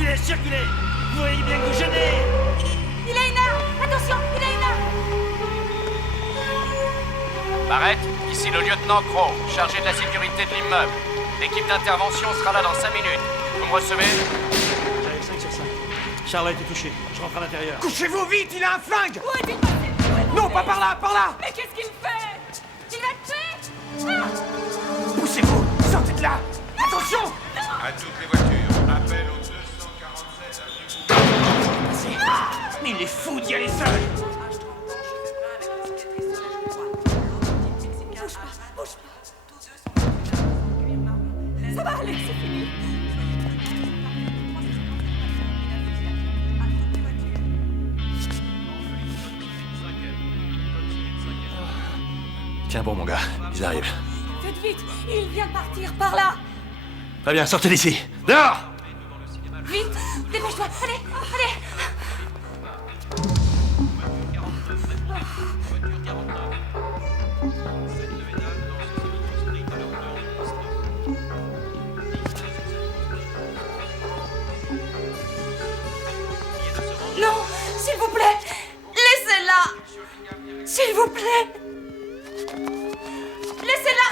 Circulez, circulez! Vous voyez bien que vous gênez! Il a une arme! Attention, il a une arme! Barrett, ici le lieutenant Crow, chargé de la sécurité de l'immeuble. L'équipe d'intervention sera là dans 5 minutes. Vous me recevez? J'avais 5 sur 5. Charles a été touché. Je rentre à l'intérieur. Couchez-vous vite, il a un flingue! Où est-il passé? Non, pas par là, par là! Mais qu'est-ce qu'il fait? Il va te tuer? Ah! Poussez-vous, sortez de là! Attention! À toutes les voitures, appel au 247 avenue. Mais il est fou d'y aller seul! Bouge pas. Ça va aller, c'est fini. Tiens bon, mon gars, ils arrivent. Faites vite, il vient de partir par là. Très bien, sortez d'ici. Dehors! Vite, dépêche-toi, allez, allez. Non, s'il vous plaît, laissez-la. S'il vous plaît. Laissez-la.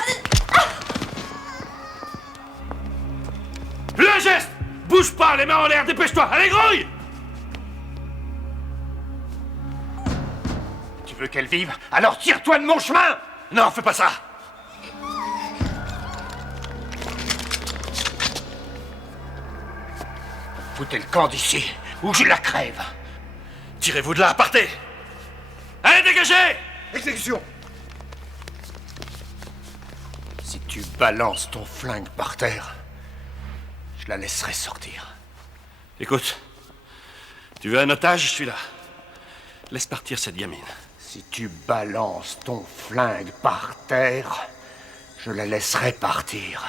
Le geste! Bouge pas, les mains en l'air, dépêche-toi! Allez, grouille! Tu veux qu'elle vive? Alors tire-toi de mon chemin! Non, fais pas ça! Foutez le camp d'ici, ou je la crève! Tirez-vous de là, partez! Allez, dégagez! Exécution! Si tu balances ton flingue par terre, je la laisserai sortir. Écoute, tu veux un otage? Je suis là. Laisse partir cette gamine. Si tu balances ton flingue par terre, je la laisserai partir.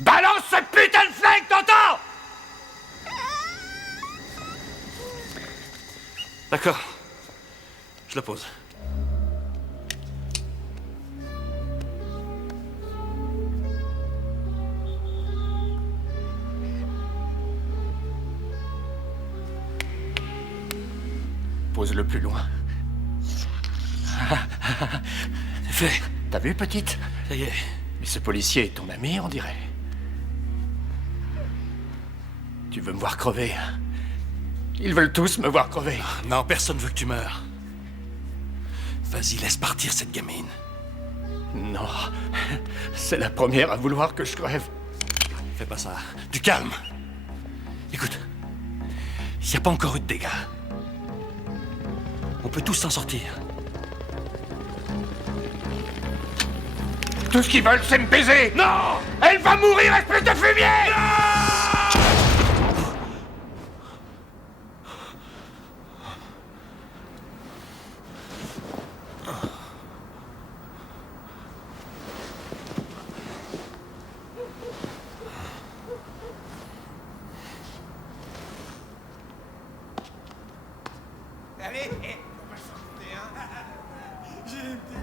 Balance ce putain de flingue, t'entends? D'accord. Je la pose. Pose-le plus loin. C'est fait. T'as vu, petite? Ça y est. Mais ce policier est ton ami, on dirait. Tu veux me voir crever, hein? Ils veulent tous me voir crever. Non, personne veut que tu meurs. Vas-y, laisse partir cette gamine. Non, c'est la première à vouloir que je crève. Fais pas ça. Du calme. Écoute, il n'y a pas encore eu de dégâts. On peut tous s'en sortir. Tout ce qu'ils veulent, c'est me baiser. Non! Elle va mourir, espèce de fumier! Allez, on va s'en hein. J'ai une petite...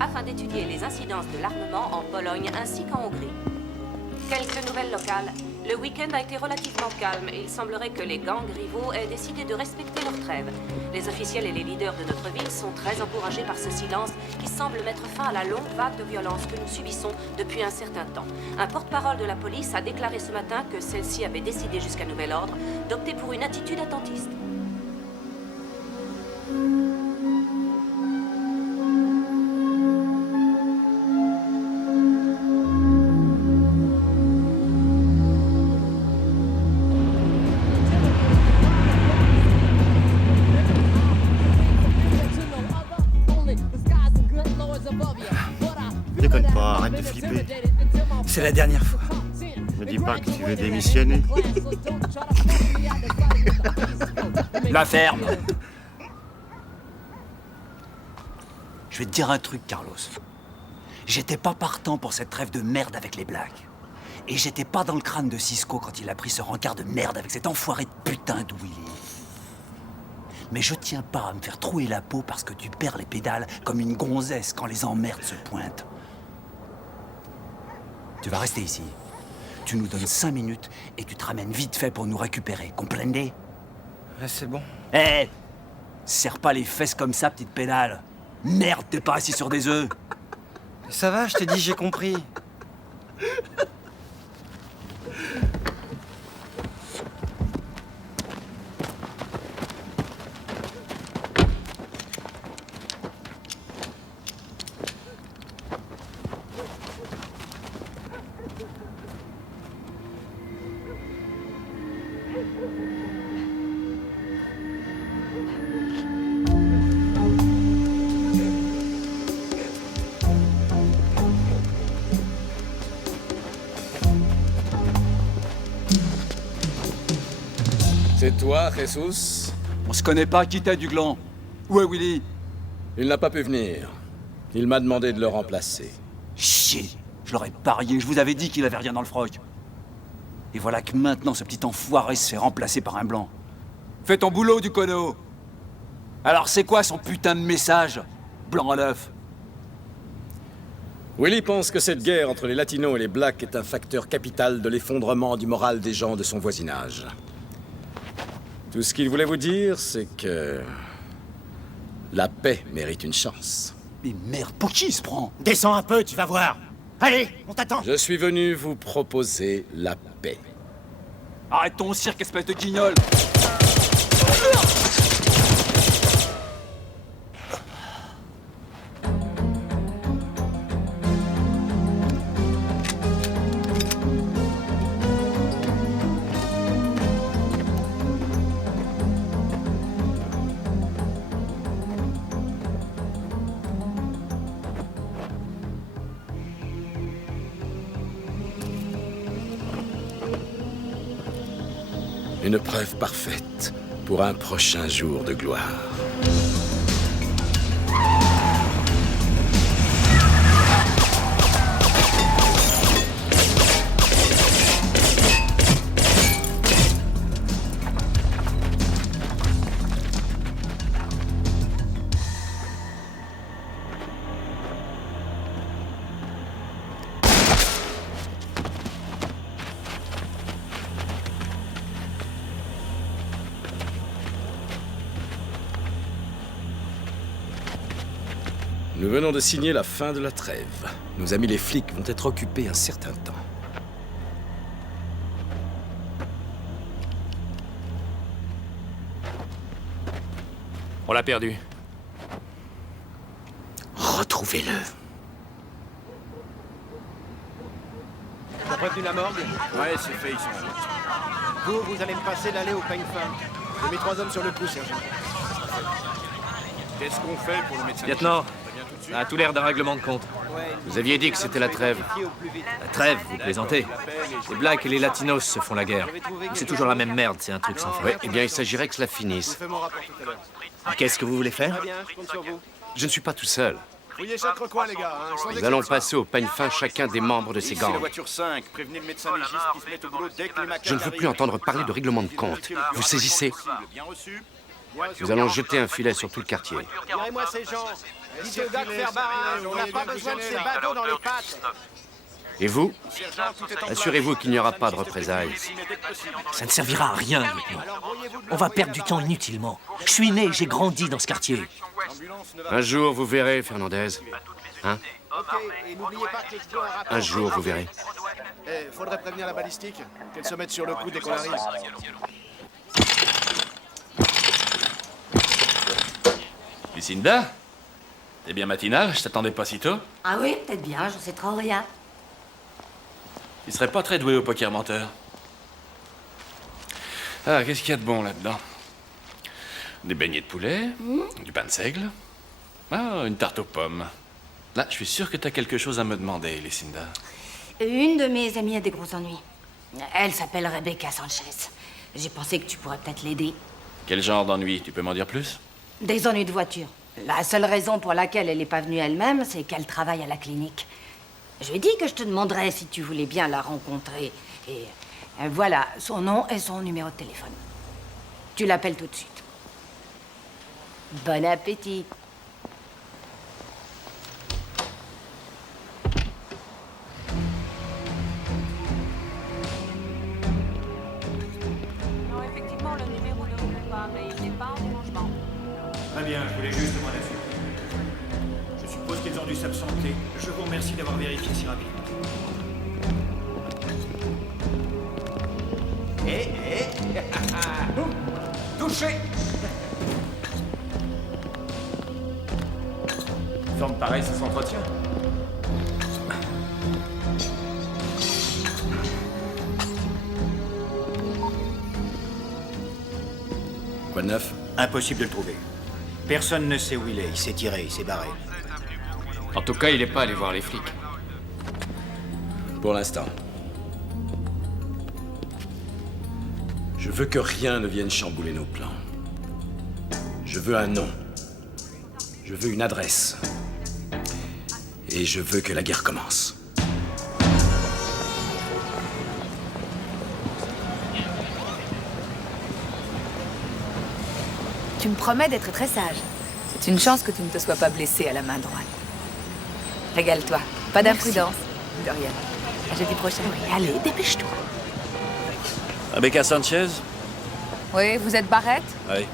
afin d'étudier les incidences de l'armement en Pologne ainsi qu'en Hongrie. Quelques nouvelles locales. Le week-end a été relativement calme et il semblerait que les gangs rivaux aient décidé de respecter leur trêve. Les officiels et les leaders de notre ville sont très encouragés par ce silence qui semble mettre fin à la longue vague de violence que nous subissons depuis un certain temps. Un porte-parole de la police a déclaré ce matin que celle-ci avait décidé jusqu'à nouvel ordre d'opter pour une attitude attentiste. Déconne pas, arrête de flipper. C'est la dernière fois. Me dis pas que tu veux démissionner. La ferme. Je vais te dire un truc, Carlos. J'étais pas partant pour cette trêve de merde avec les Blacks. Et j'étais pas dans le crâne de Cisco quand il a pris ce rencard de merde avec cet enfoiré de putain de Willy. Mais je tiens pas à me faire trouer la peau parce que tu perds les pédales comme une gonzesse quand les emmerdes se pointent. Tu vas rester ici. Tu nous donnes 5 minutes et tu te ramènes vite fait pour nous récupérer. Comprenez? Ouais, c'est bon. Hé! Serre pas les fesses comme ça, petite pédale. Merde, t'es pas assis sur des œufs. Ça va, je t'ai dit, j'ai compris. C'est toi, Jesus? On se connaît pas, qui t'es du gland? Où est Willy? Il n'a pas pu venir. Il m'a demandé de le remplacer. Chier! Je l'aurais parié, je vous avais dit qu'il avait rien dans le froc. Et voilà que maintenant, ce petit enfoiré se fait remplacer par un blanc. Fais ton boulot, du cono! Alors c'est quoi son putain de message, blanc à l'œuf? Willy pense que cette guerre entre les Latinos et les Blacks est un facteur capital de l'effondrement du moral des gens de son voisinage. Tout ce qu'il voulait vous dire, c'est que... la paix mérite une chance. Mais merde, pour qui il se prend? Descends un peu, tu vas voir. Allez, on t'attend. Je suis venu vous proposer la paix. Arrête ton cirque, espèce de guignol! Une preuve parfaite pour un prochain jour de gloire. Nous venons de signer la fin de la trêve. Nos amis les flics vont être occupés un certain temps. On l'a perdu. Retrouvez-le. T'as prévenu la morgue? Ouais, c'est fait, ils sont là. Vous allez me passer l'allée au pain fin. J'ai mis 3 hommes sur le coup, sergent. Qu'est-ce qu'on fait pour le médecin? Lieutenant, ça a tout l'air d'un règlement de compte. Vous aviez dit que c'était la trêve. La trêve, vous plaisantez. Les Blacks et les Latinos se font la guerre. C'est toujours la même merde, c'est un truc sans fin. Ouais, eh bien, il s'agirait que cela finisse. Fais mon rapport tout à l'heure. Qu'est-ce que vous voulez faire? Très bien, je compte sur vous. Je ne suis pas tout seul. Fouillez chaque recoin, les gars. Hein, Nous allons passer au peigne fin chacun des membres de ces Ici la gangs. voiture 5. Prévenez le médecin légiste qui se met au boulot dès que les macaques Je ne veux plus entendre parler de règlement de compte. Vous saisissez? Bien reçu. Nous allons jeter un filet sur tout le quartier. Tirez-moi ces gens. Dites aux gars de faire barrage. On n'a pas besoin de ces badauds dans les pattes. Et vous? Assurez-vous qu'il n'y aura pas de représailles. Ça ne servira à rien, lieutenant. On va perdre du temps inutilement. Je suis né, j'ai grandi dans ce quartier. Un jour, vous verrez, Fernandez. Hein? Ok, et n'oubliez pas que l'exploit a rapport. Un jour, vous verrez. Eh, faudrait prévenir la balistique. Qu'elle se mette sur le coup dès qu'on arrive. Lucinda? T'es bien matinale, je t'attendais pas si tôt. Ah oui, peut-être bien, j'en sais trop rien. Tu serais pas très doué au poker menteur. Ah, qu'est-ce qu'il y a de bon là-dedans? Des beignets de poulet, du pain de seigle, ah, une tarte aux pommes. Là, je suis sûr que t'as quelque chose à me demander, Lucinda. Une de mes amies a des gros ennuis. Elle s'appelle Rebecca Sanchez. J'ai pensé que tu pourrais peut-être l'aider. Quel genre d'ennui? Tu peux m'en dire plus? Des ennuis de voiture. La seule raison pour laquelle elle n'est pas venue elle-même, c'est qu'elle travaille à la clinique. Je lui ai dit que je te demanderais si tu voulais bien la rencontrer. Et voilà son nom et son numéro de téléphone. Tu l'appelles tout de suite. Bon appétit. Non, effectivement, le numéro ne répond pas, mais il n'est pas en dérangement. Très bien, je voulais juste m'en assurer. Je suppose qu'ils ont dû s'absenter. Je vous remercie d'avoir vérifié si rapidement. Touché. Forme pareille, ça s'entretient. Quoi de neuf? Impossible de le trouver. Personne ne sait où il est. Il s'est tiré, il s'est barré. En tout cas, il n'est pas allé voir les flics. Pour l'instant. Je veux que rien ne vienne chambouler nos plans. Je veux un nom. Je veux une adresse. Et je veux que la guerre commence. Tu me promets d'être très sage. C'est une chance que tu ne te sois pas blessé à la main droite. Régale-toi. Pas d'imprudence. De rien. À jeudi prochain. Oui, allez, dépêche-toi. Rebecca Sanchez? Oui, vous êtes Barrett? Oui.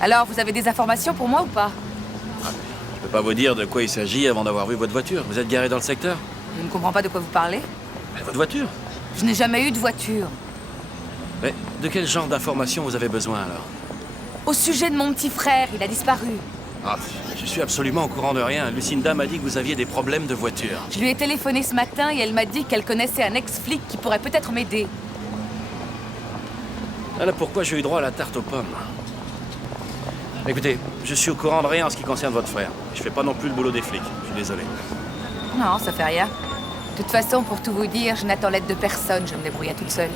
Alors, vous avez des informations pour moi ou pas? Je peux pas vous dire de quoi il s'agit avant d'avoir vu votre voiture. Vous êtes garé dans le secteur? Je ne comprends pas de quoi vous parlez. Votre voiture? Je n'ai jamais eu de voiture. Mais de quel genre d'informations vous avez besoin alors? Au sujet de mon petit frère, il a disparu. Ah, je suis absolument au courant de rien. Lucinda m'a dit que vous aviez des problèmes de voiture. Je lui ai téléphoné ce matin et elle m'a dit qu'elle connaissait un ex-flic qui pourrait peut-être m'aider. Alors pourquoi j'ai eu droit à la tarte aux pommes? Écoutez, je suis au courant de rien en ce qui concerne votre frère. Je fais pas non plus le boulot des flics. Je suis désolé. Non, ça fait rien. De toute façon, pour tout vous dire, je n'attends l'aide de personne. Je me débrouille à toute seule.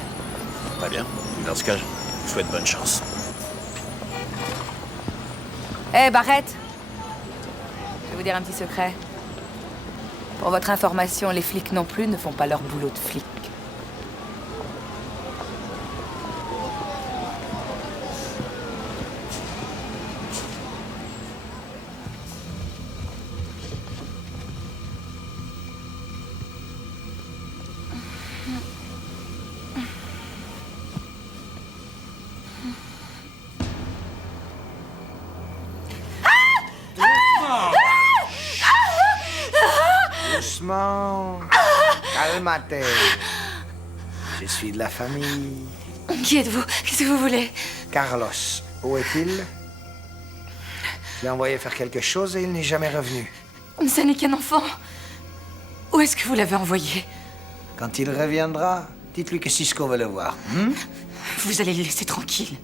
Très bien. Dans ce cas, je vous souhaite bonne chance. Hé, Barrett! Je vais vous dire un petit secret. Pour votre information, les flics non plus ne font pas leur boulot de flics. Doucement. Calmate. Je suis de la famille. Qui êtes-vous? Qu'est-ce que vous voulez? Carlos, où est-il? Je l'ai envoyé faire quelque chose et il n'est jamais revenu. Ça n'est qu'un enfant. Où est-ce que vous l'avez envoyé? Quand il reviendra, dites-lui que Cisco veut le voir. Vous allez le laisser tranquille.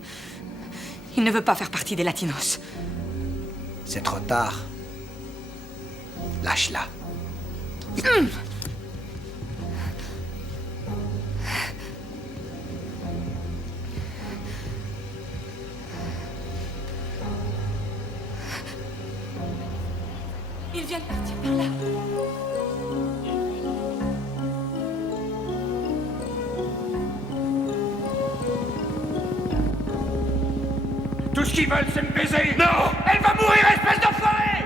Il ne veut pas faire partie des Latinos. C'est trop tard. Lâche-la. Il vient de partir par là. Tout ce qu'ils veulent, c'est me baiser. Non! Elle va mourir, espèce d'enfoiré!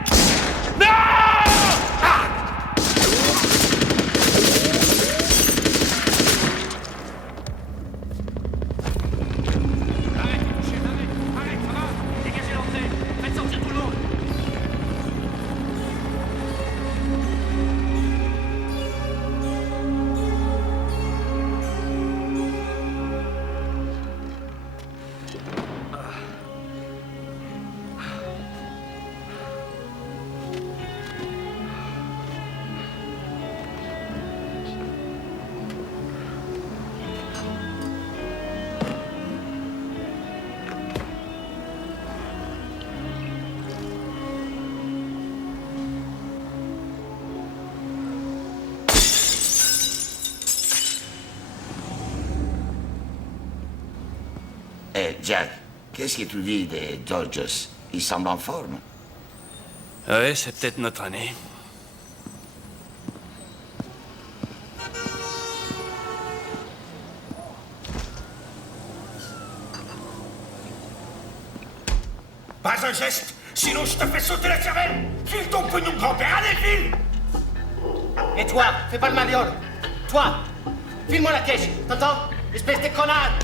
Non! Jack, qu'est-ce que tu dis de Georges? Il semble en forme. Ouais, c'est peut-être notre année. Pas un geste, sinon je te fais sauter la cervelle. File ton pognon de grand-père, allez, file. Et toi, fais pas le malléole. Toi, file-moi la caisse, t'entends? Espèce de connard.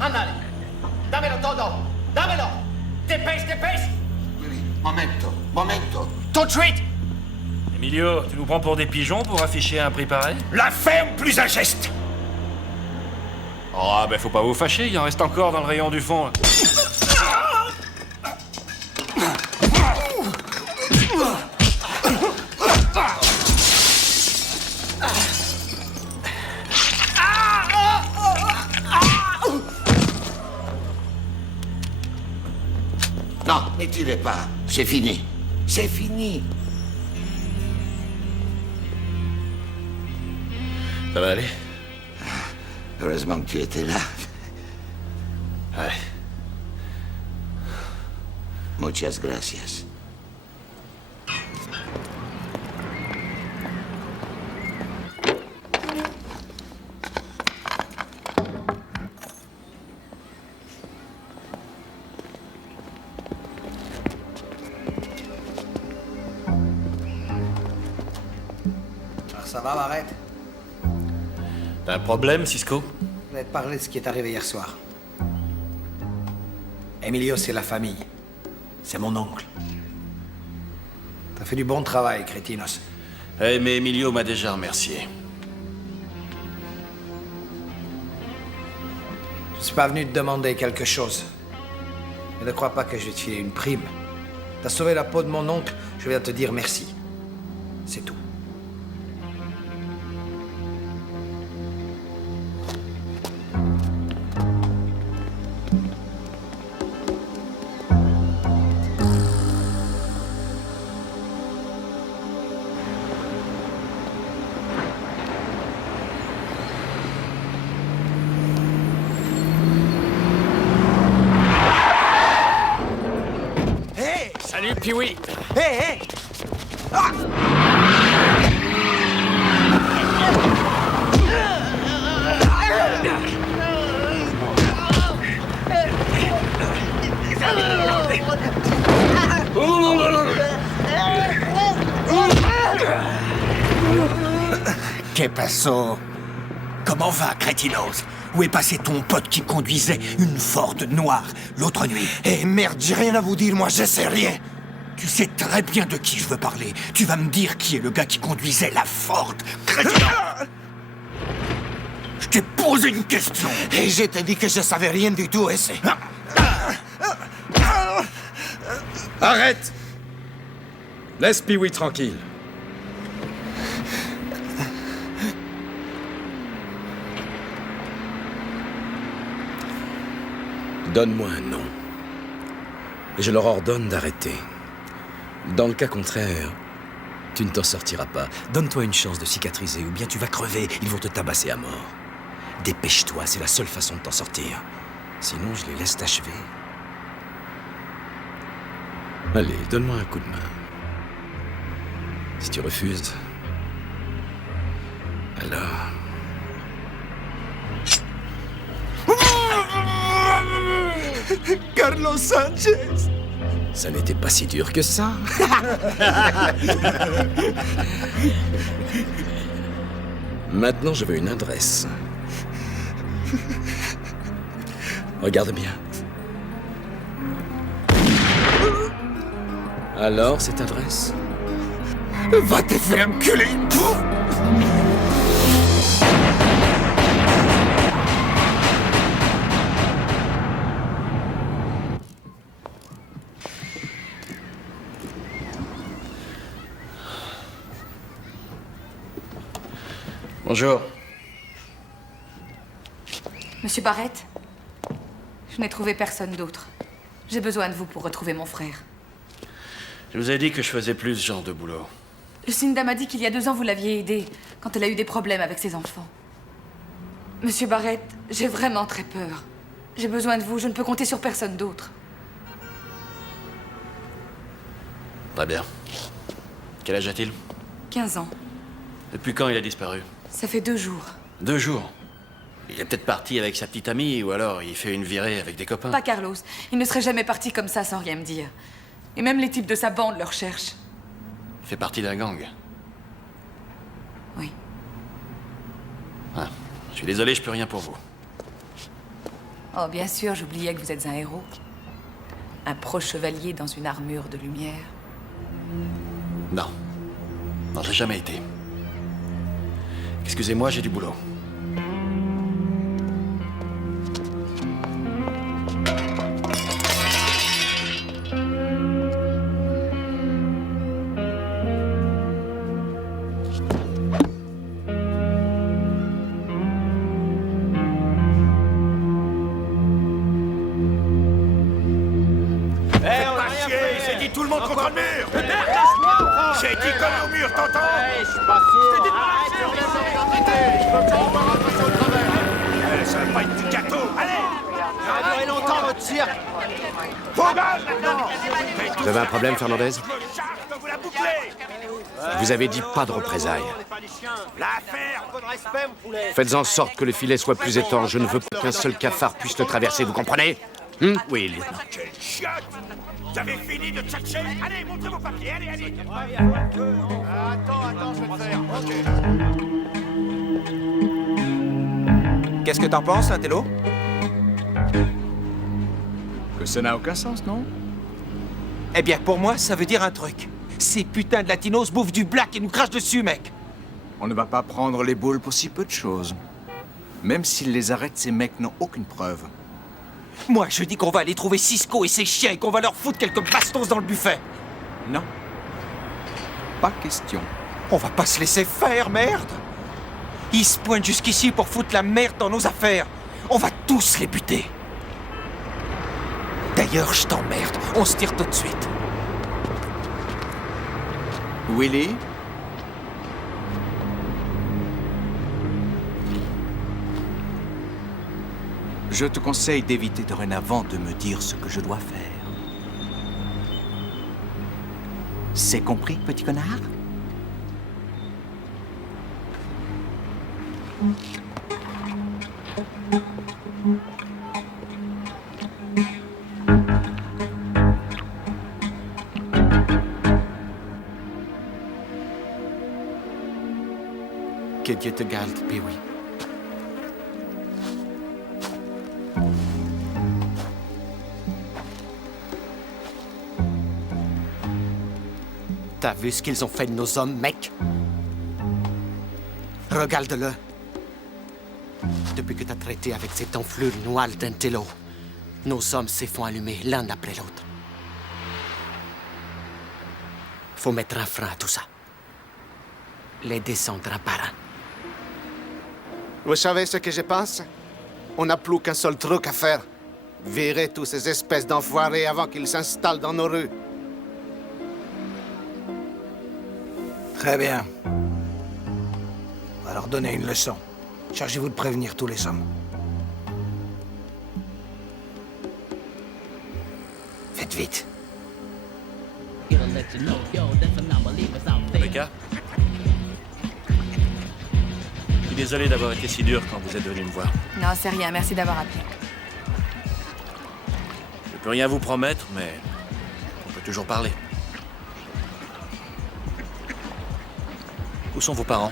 Andale. Damelo todo. Damelo. Dépêche, dépêche. Momento. Tout de suite. Emilio, tu nous prends pour des pigeons pour afficher un prix pareil? La ferme plus un geste. Oh, ben faut pas vous fâcher, il en reste encore dans le rayon du fond. Non, ne tirez pas. C'est fini. C'est fini. Ça va aller? Heureusement que tu étais là. Ouais. Muchas gracias. Alors ça va, Barrett? T'as un problème, Cisco? Je vais te parler de ce qui est arrivé hier soir. Emilio, c'est la famille. C'est mon oncle. T'as fait du bon travail, crétinos. Eh, mais Emilio m'a déjà remercié. Je suis pas venu te demander quelque chose. Mais ne crois pas que je vais te filer une prime. T'as sauvé la peau de mon oncle, je viens te dire merci. C'est tout. Salut, Pee-wee! Hé, hé! Que paso? Comment va, crétinos? Où est passé ton pote qui conduisait une Ford noire l'autre nuit? Eh merde, j'ai rien à vous dire, moi je sais rien. Tu sais très bien de qui je veux parler. Tu vas me dire qui est le gars qui conduisait la Ford, crétinos. Je t'ai posé une question. Et je t'ai dit que je savais rien du tout, et c'est... Arrête! Laisse Pee-wee tranquille. Donne-moi un nom. Et je leur ordonne d'arrêter. Dans le cas contraire, tu ne t'en sortiras pas. Donne-toi une chance de cicatriser, ou bien tu vas crever. Ils vont te tabasser à mort. Dépêche-toi, c'est la seule façon de t'en sortir. Sinon, je les laisse t'achever. Allez, donne-moi un coup de main. Si tu refuses, alors... Carlos Sanchez! Ça n'était pas si dur que ça. Maintenant, je veux une adresse. Regarde bien. Alors, cette adresse? Va te faire enculer! Bonjour. Monsieur Barrett, je n'ai trouvé personne d'autre. J'ai besoin de vous pour retrouver mon frère. Je vous ai dit que je faisais plus ce genre de boulot. Lucinda m'a dit qu'il y a 2 ans, vous l'aviez aidée quand elle a eu des problèmes avec ses enfants. Monsieur Barrett, j'ai vraiment très peur. J'ai besoin de vous, je ne peux compter sur personne d'autre. Très bien. Quel âge a-t-il? 15 ans. Depuis quand il a disparu? Ça fait 2 jours. 2 jours. Il est peut-être parti avec sa petite amie, ou alors il fait une virée avec des copains. Pas Carlos. Il ne serait jamais parti comme ça sans rien me dire. Et même les types de sa bande le recherchent. Il fait partie d'un gang. Oui. Ah, je suis désolé, je peux rien pour vous. Oh, bien sûr, j'oubliais que vous êtes un héros. Un pro-chevalier dans une armure de lumière. Non. Non, j'ai jamais été. Excusez-moi, j'ai du boulot. Tout le monde contre le mur! J'ai dit coller au mur, t'entends? Je suis pas sourd! Ça va pas être du gâteau! Allez! Ça va durer longtemps, votre cirque! Faut balle maintenant! Vous avez un problème, Fernandez? Vous la bouclez! Vous avez dit pas de représailles. L'affaire! Un peu de respect, mon poulet! Faites en sorte que le filet soit plus étanche. Je ne veux pas qu'un seul cafard puisse le traverser, vous comprenez? Oui, lieutenant. Quelle chiotte! Vous avez fini de tchatcher? Allez, montrez vos papiers, allez! Attends, je vais le faire. Qu'est-ce que t'en penses, Intello? Que ça n'a aucun sens, non? Eh bien, pour moi, ça veut dire un truc. Ces putains de latinos bouffent du black et nous crachent dessus, mec! On ne va pas prendre les boules pour si peu de choses. Même s'ils les arrêtent, ces mecs n'ont aucune preuve. Moi, je dis qu'on va aller trouver Cisco et ses chiens et qu'on va leur foutre quelques bastos dans le buffet. Non. Pas question. On va pas se laisser faire, merde! Ils se pointent jusqu'ici pour foutre la merde dans nos affaires. On va tous les buter. D'ailleurs, je t'emmerde. On se tire tout de suite. Willy? Je te conseille d'éviter dorénavant de me dire ce que je dois faire. C'est compris, petit connard? Que Dieu te garde, Pee-wee. T'as vu ce qu'ils ont fait de nos hommes, mec? Regarde-le. Depuis que t'as traité avec cette enflure noire d'Intello, nos hommes se font allumer l'un après l'autre. Faut mettre un frein à tout ça. Les descendre un par un. Vous savez ce que je pense? On n'a plus qu'un seul truc à faire. Virer tous ces espèces d'enfoirés avant qu'ils s'installent dans nos rues. Très bien. On va leur donner une leçon. Chargez-vous de prévenir tous les hommes. Faites vite. Rebecca? Je suis désolé d'avoir été si dur quand vous êtes venu me voir. Non, c'est rien. Merci d'avoir appelé. Je peux rien vous promettre, mais on peut toujours parler. Où sont vos parents?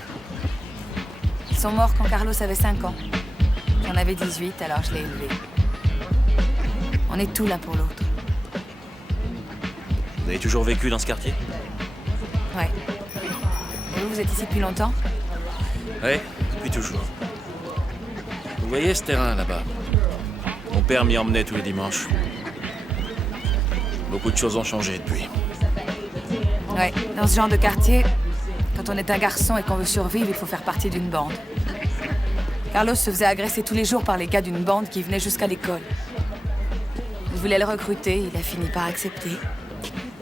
Ils sont morts quand Carlos avait 5 ans. J'en avais 18, alors je l'ai élevé. On est tout l'un pour l'autre. Vous avez toujours vécu dans ce quartier? Ouais. Et vous êtes ici depuis longtemps? Oui, depuis toujours. Vous voyez ce terrain là-bas? Mon père m'y emmenait tous les dimanches. Beaucoup de choses ont changé depuis. Ouais, dans ce genre de quartier, quand on est un garçon et qu'on veut survivre, il faut faire partie d'une bande. Carlos se faisait agresser tous les jours par les gars d'une bande qui venait jusqu'à l'école. Il voulait le recruter, il a fini par accepter.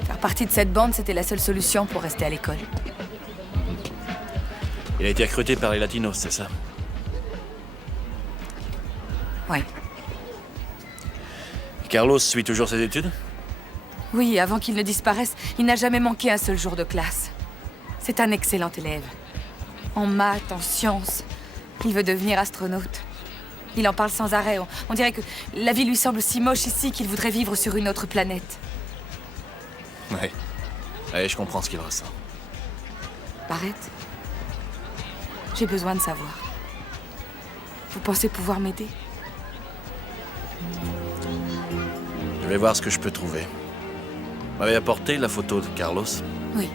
Faire partie de cette bande, c'était la seule solution pour rester à l'école. Il a été recruté par les Latinos, c'est ça? Carlos suit toujours ses études? Oui, avant qu'il ne disparaisse, il n'a jamais manqué un seul jour de classe. C'est un excellent élève. En maths, en sciences. Il veut devenir astronaute. Il en parle sans arrêt. On dirait que la vie lui semble si moche ici qu'il voudrait vivre sur une autre planète. Ouais. Ouais, je comprends ce qu'il ressent. Barrett, j'ai besoin de savoir. Vous pensez pouvoir m'aider? Je vais voir ce que je peux trouver. Vous m'avez apporté la photo de Carlos? Oui.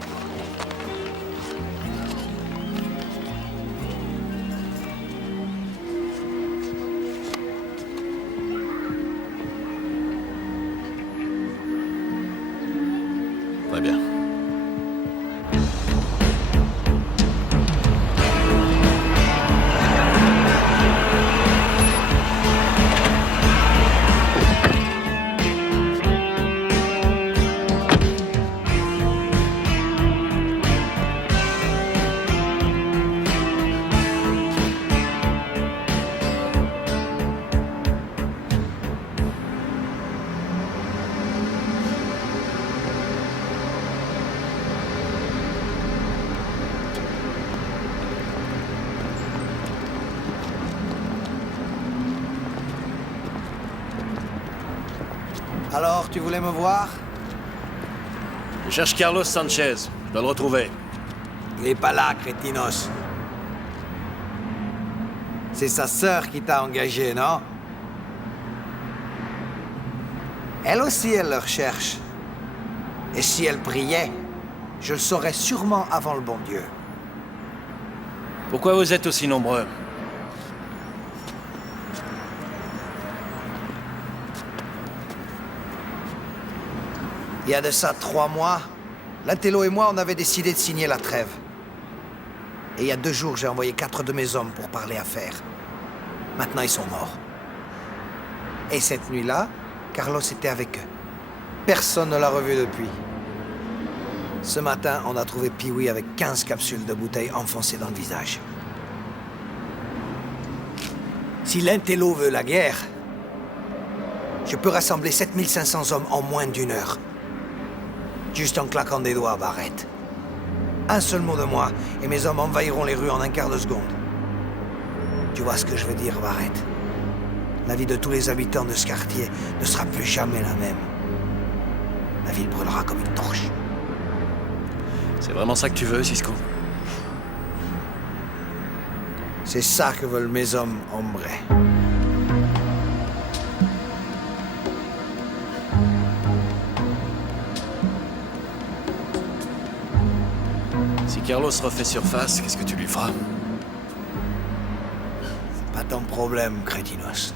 Très bien. Alors, tu voulais me voir? Je cherche Carlos Sanchez. Je dois le retrouver. Il n'est pas là, crétinos. C'est sa sœur qui t'a engagé, non? Elle aussi, elle le recherche. Et si elle priait, je le saurais sûrement avant le bon Dieu. Pourquoi vous êtes aussi nombreux? Il y a de ça 3 mois, l'Intello et moi, on avait décidé de signer la trêve. Et il y a 2 jours, j'ai envoyé 4 de mes hommes pour parler affaires. Maintenant, ils sont morts. Et cette nuit-là, Carlos était avec eux. Personne ne l'a revu depuis. Ce matin, on a trouvé Pee-wee avec 15 capsules de bouteilles enfoncées dans le visage. Si l'Intello veut la guerre, je peux rassembler 7500 hommes en moins d'1 heure. Juste en claquant des doigts, Barrett. Un seul mot de moi, et mes hommes envahiront les rues en un quart de seconde. Tu vois ce que je veux dire, Barrett? La vie de tous les habitants de ce quartier ne sera plus jamais la même. La ville brûlera comme une torche. C'est vraiment ça que tu veux, Cisco? C'est ça que veulent mes hommes, hombre. Si Carlos refait surface, qu'est-ce que tu lui feras? C'est pas ton problème, crétinos.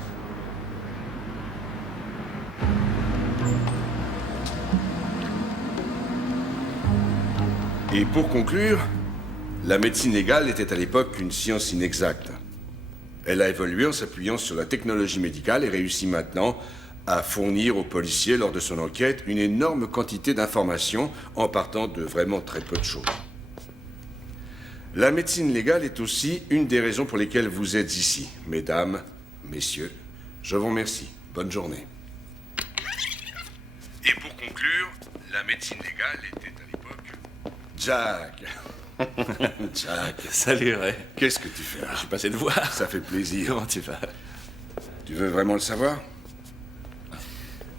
Et pour conclure, la médecine légale était à l'époque une science inexacte. Elle a évolué en s'appuyant sur la technologie médicale et réussit maintenant à fournir aux policiers, lors de son enquête, une énorme quantité d'informations en partant de vraiment très peu de choses. La médecine légale est aussi une des raisons pour lesquelles vous êtes ici. Mesdames, messieurs, je vous remercie. Bonne journée. Et pour conclure, la médecine légale était à l'époque... Jack. Jack. Salut, Ray. Qu'est-ce que tu fais là? Je suis passé te voir. Ça fait plaisir. Comment tu vas? Tu veux vraiment le savoir?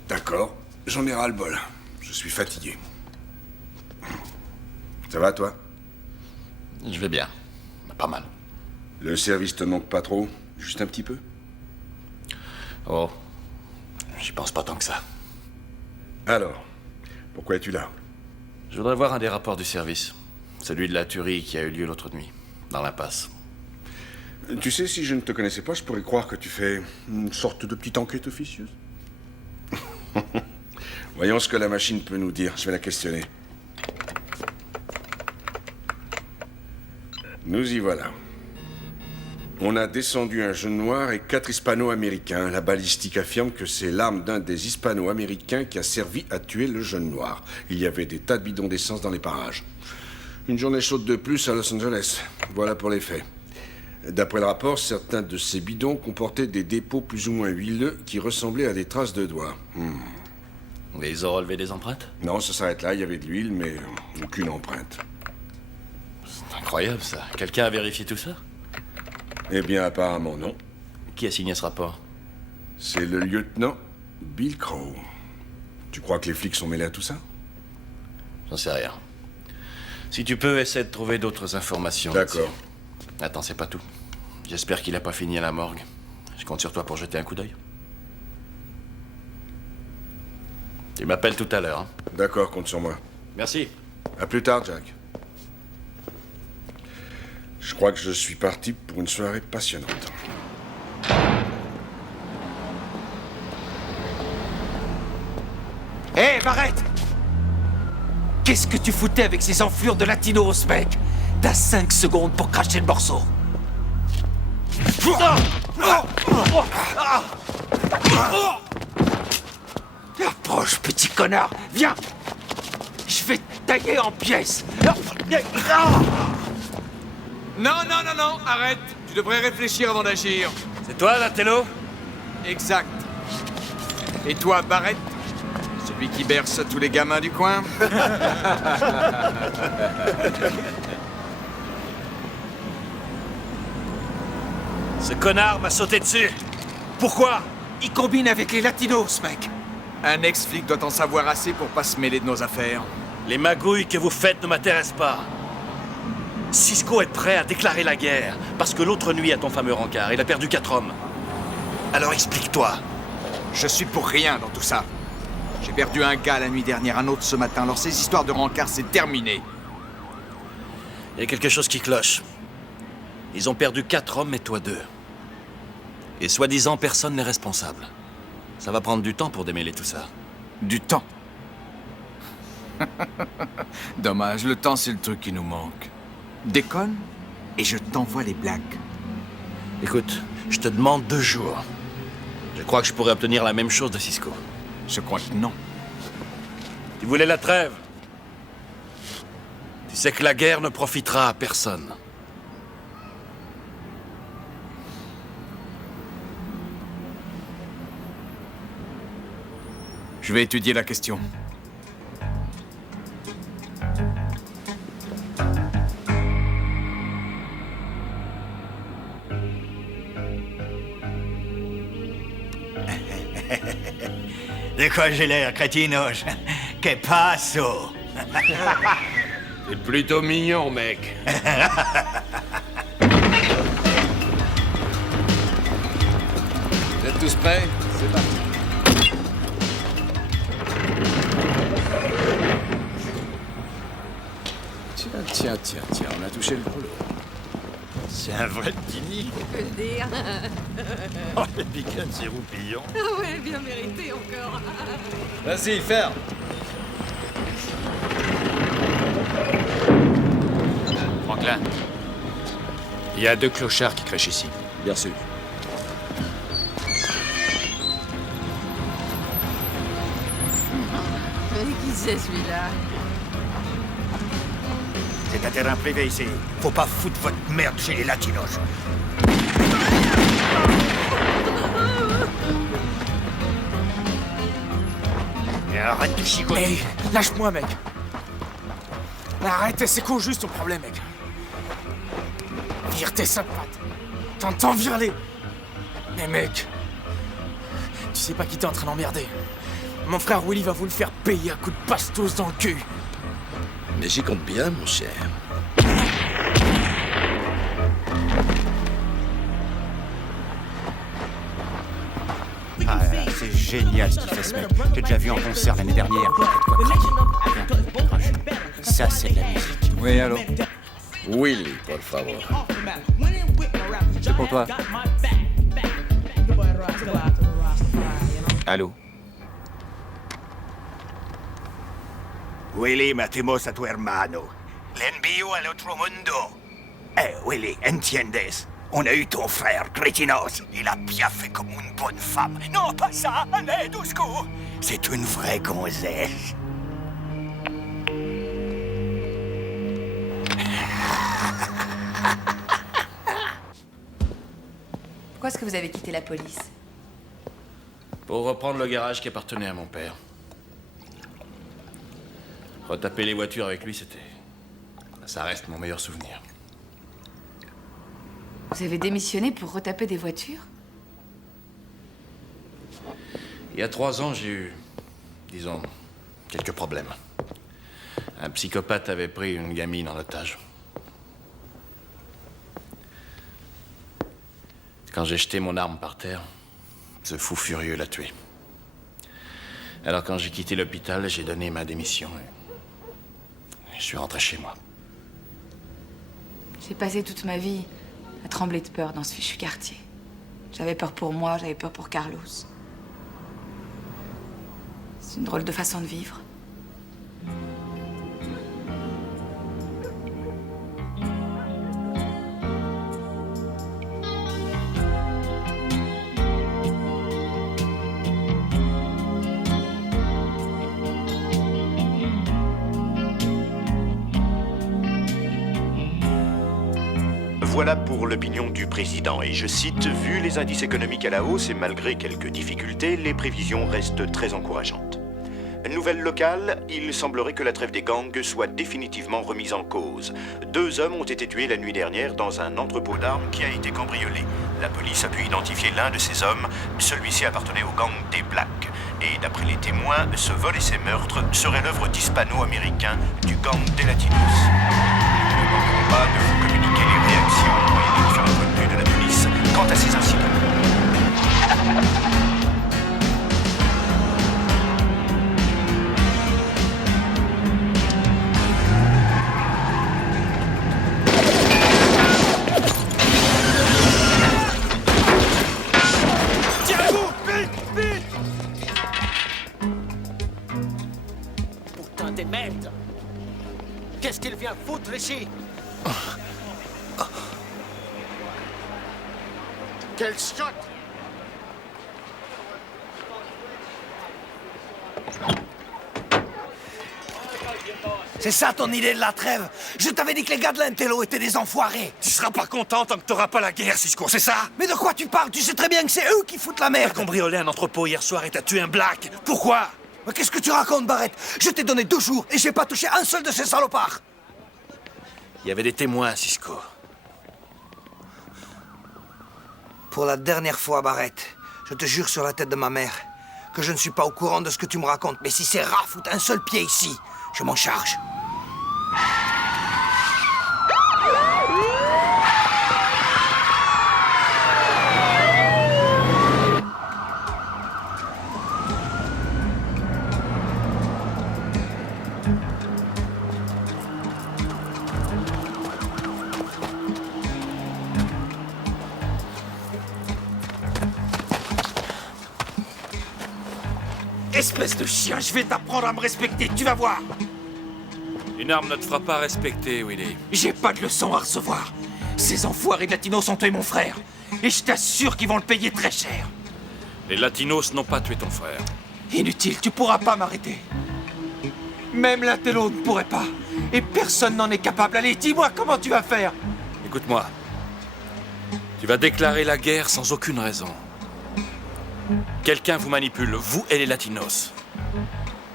D'accord, j'en ai ras-le-bol. Je suis fatigué. Ça va, toi? Je vais bien. Pas mal. Le service te manque pas trop? Juste un petit peu? Oh, j'y pense pas tant que ça. Alors, pourquoi es-tu là? Je voudrais voir un des rapports du service. Celui de la tuerie qui a eu lieu l'autre nuit, dans l'impasse. Tu sais, si je ne te connaissais pas, je pourrais croire que tu fais une sorte de petite enquête officieuse. Voyons ce que la machine peut nous dire. Je vais la questionner. Nous y voilà. On a descendu un jeune noir et 4 hispano-américains. La balistique affirme que c'est l'arme d'un des hispano-américains qui a servi à tuer le jeune noir. Il y avait des tas de bidons d'essence dans les parages. Une journée chaude de plus à Los Angeles. Voilà pour les faits. D'après le rapport, certains de ces bidons comportaient des dépôts plus ou moins huileux qui ressemblaient à des traces de doigts. Et ils ont relevé des empreintes? Non, ça s'arrête là. Il y avait de l'huile, mais aucune empreinte. C'est incroyable, ça. Quelqu'un a vérifié tout ça? Eh bien, apparemment, non. Qui a signé ce rapport? C'est le lieutenant Bill Crow. Tu crois que les flics sont mêlés à tout ça? J'en sais rien. Si tu peux, essaie de trouver d'autres informations. D'accord. Attends, c'est pas tout. J'espère qu'il a pas fini à la morgue. Je compte sur toi pour jeter un coup d'œil. Tu m'appelles tout à l'heure. Hein. D'accord, compte sur moi. Merci. À plus tard, Jack. Je crois que je suis parti pour une soirée passionnante. Hé, Barrett! Qu'est-ce que tu foutais avec ces enflures de latinos, mec? T'as 5 secondes pour cracher le morceau. Approche, petit connard. Viens. Je vais te tailler en pièces. Non, arrête. Tu devrais réfléchir avant d'agir. C'est toi, l'Atello? Exact. Et toi, Barrett? Celui qui berce tous les gamins du coin? Ce connard m'a sauté dessus. Pourquoi? Il combine avec les latinos, mec. Un ex-flic doit en savoir assez pour pas se mêler de nos affaires. Les magouilles que vous faites ne m'intéressent pas. Cisco est prêt à déclarer la guerre parce que l'autre nuit à ton fameux rencard, il a perdu 4 hommes. Alors explique-toi. Je suis pour rien dans tout ça. J'ai perdu un gars la nuit dernière, un autre ce matin. Alors ces histoires de rencard, c'est terminé. Il y a quelque chose qui cloche. Ils ont perdu 4 hommes et toi 2. Et soi-disant, personne n'est responsable. Ça va prendre du temps pour démêler tout ça. Du temps? Dommage, le temps c'est le truc qui nous manque. Déconne et je t'envoie les blagues. Écoute, je te demande 2 jours. Je crois que je pourrais obtenir la même chose de Cisco. Je crois que non. Tu voulais la trêve? Tu sais que la guerre ne profitera à personne. Je vais étudier la question. De quoi j'ai l'air, crétinos? Que passo? T'es plutôt mignon, mec. Vous êtes tous prêts? C'est parti. Tiens, on a touché le boulot. C'est un vrai petit nid. Tu peux le dire. Oh, le bacon, c'est roupillon. Ah ouais, bien mérité encore. Vas-y, ferme. Franklin, il y a 2 clochards qui crèchent ici. Bien sûr. Qui c'est celui-là? C'est un terrain privé ici. Faut pas foutre votre merde chez les latinos. Et arrête de chicoter. Hey, lâche-moi, mec. Arrête, c'est quoi juste ton problème, mec? Vire tes sapates. T'entends, vire-les. Mais mec, tu sais pas qui t'es en train d'emmerder. Mon frère Willy va vous le faire payer à coups de bastos dans le cul. Mais j'y compte bien, mon cher. Ah, c'est génial ce qu'il fait, ce mec. J'ai déjà vu en concert l'année dernière. Viens, crache. Ça, c'est de la musique. Oui, allô? Willy, por favor. C'est pour toi. Allô? Willy, matimos a tu hermano. Le envío al otro mundo. Willy, entiendes? On a eu ton frère, crétinos. Il a bien fait comme une bonne femme. Non, pas ça, Nedusco. C'est une vraie gonzesse. est-ce que vous avez quitté la police? Pour reprendre le garage qui appartenait à mon père. Retaper les voitures avec lui, c'était... Ça reste mon meilleur souvenir. Vous avez démissionné pour retaper des voitures? Il y a 3 ans, j'ai eu, disons, quelques problèmes. Un psychopathe avait pris une gamine en otage. Quand j'ai jeté mon arme par terre, ce fou furieux l'a tué. Alors quand j'ai quitté l'hôpital, j'ai donné ma démission et je suis rentré chez moi. J'ai passé toute ma vie à trembler de peur dans ce fichu quartier. J'avais peur pour moi, j'avais peur pour Carlos. C'est une drôle de façon de vivre. Voilà pour l'opinion du président, et je cite, « Vu les indices économiques à la hausse et malgré quelques difficultés, les prévisions restent très encourageantes. » Nouvelle locale, il semblerait que la trêve des gangs soit définitivement remise en cause. 2 hommes ont été tués la nuit dernière dans un entrepôt d'armes qui a été cambriolé. La police a pu identifier l'un de ces hommes, celui-ci appartenait au gang des Blacks. Et d'après les témoins, ce vol et ces meurtres seraient l'œuvre d'hispano-américains du gang des Latinos. Nous ne manquerons pas de vous communiquer les réactions et les différents points de vue de la police quant à ces incidents. Tiens-vous! Vite! Vite! Putain de merde! Qu'est-ce qu'il vient foutre ici? Quel shot! C'est ça ton idée de la trêve? Je t'avais dit que les gars de l'Intello étaient des enfoirés. Tu seras pas content tant que t'auras pas la guerre, Cisco, c'est ça? Mais de quoi tu parles? Tu sais très bien que c'est eux qui foutent la merde. T'as cambriolé un entrepôt hier soir et t'as tué un Black. Pourquoi? Mais qu'est-ce que tu racontes, Barrett? Je t'ai donné 2 jours et j'ai pas touché un seul de ces salopards. Il y avait des témoins, Cisco. Pour la dernière fois, Barrett, je te jure sur la tête de ma mère que je ne suis pas au courant de ce que tu me racontes. Mais si ces rats foutent un seul pied ici, je m'en charge. Espèce de chien, je vais t'apprendre à me respecter, tu vas voir. Une arme ne te fera pas respecter, Willy. J'ai pas de leçon à recevoir. Ces enfoirés de latinos ont tué mon frère. Et je t'assure qu'ils vont le payer très cher. Les Latinos n'ont pas tué ton frère. Inutile, tu pourras pas m'arrêter. Même l'Intello ne pourrait pas. Et personne n'en est capable. Allez, dis-moi comment tu vas faire. Écoute-moi. Tu vas déclarer la guerre sans aucune raison. Quelqu'un vous manipule, vous et les Latinos.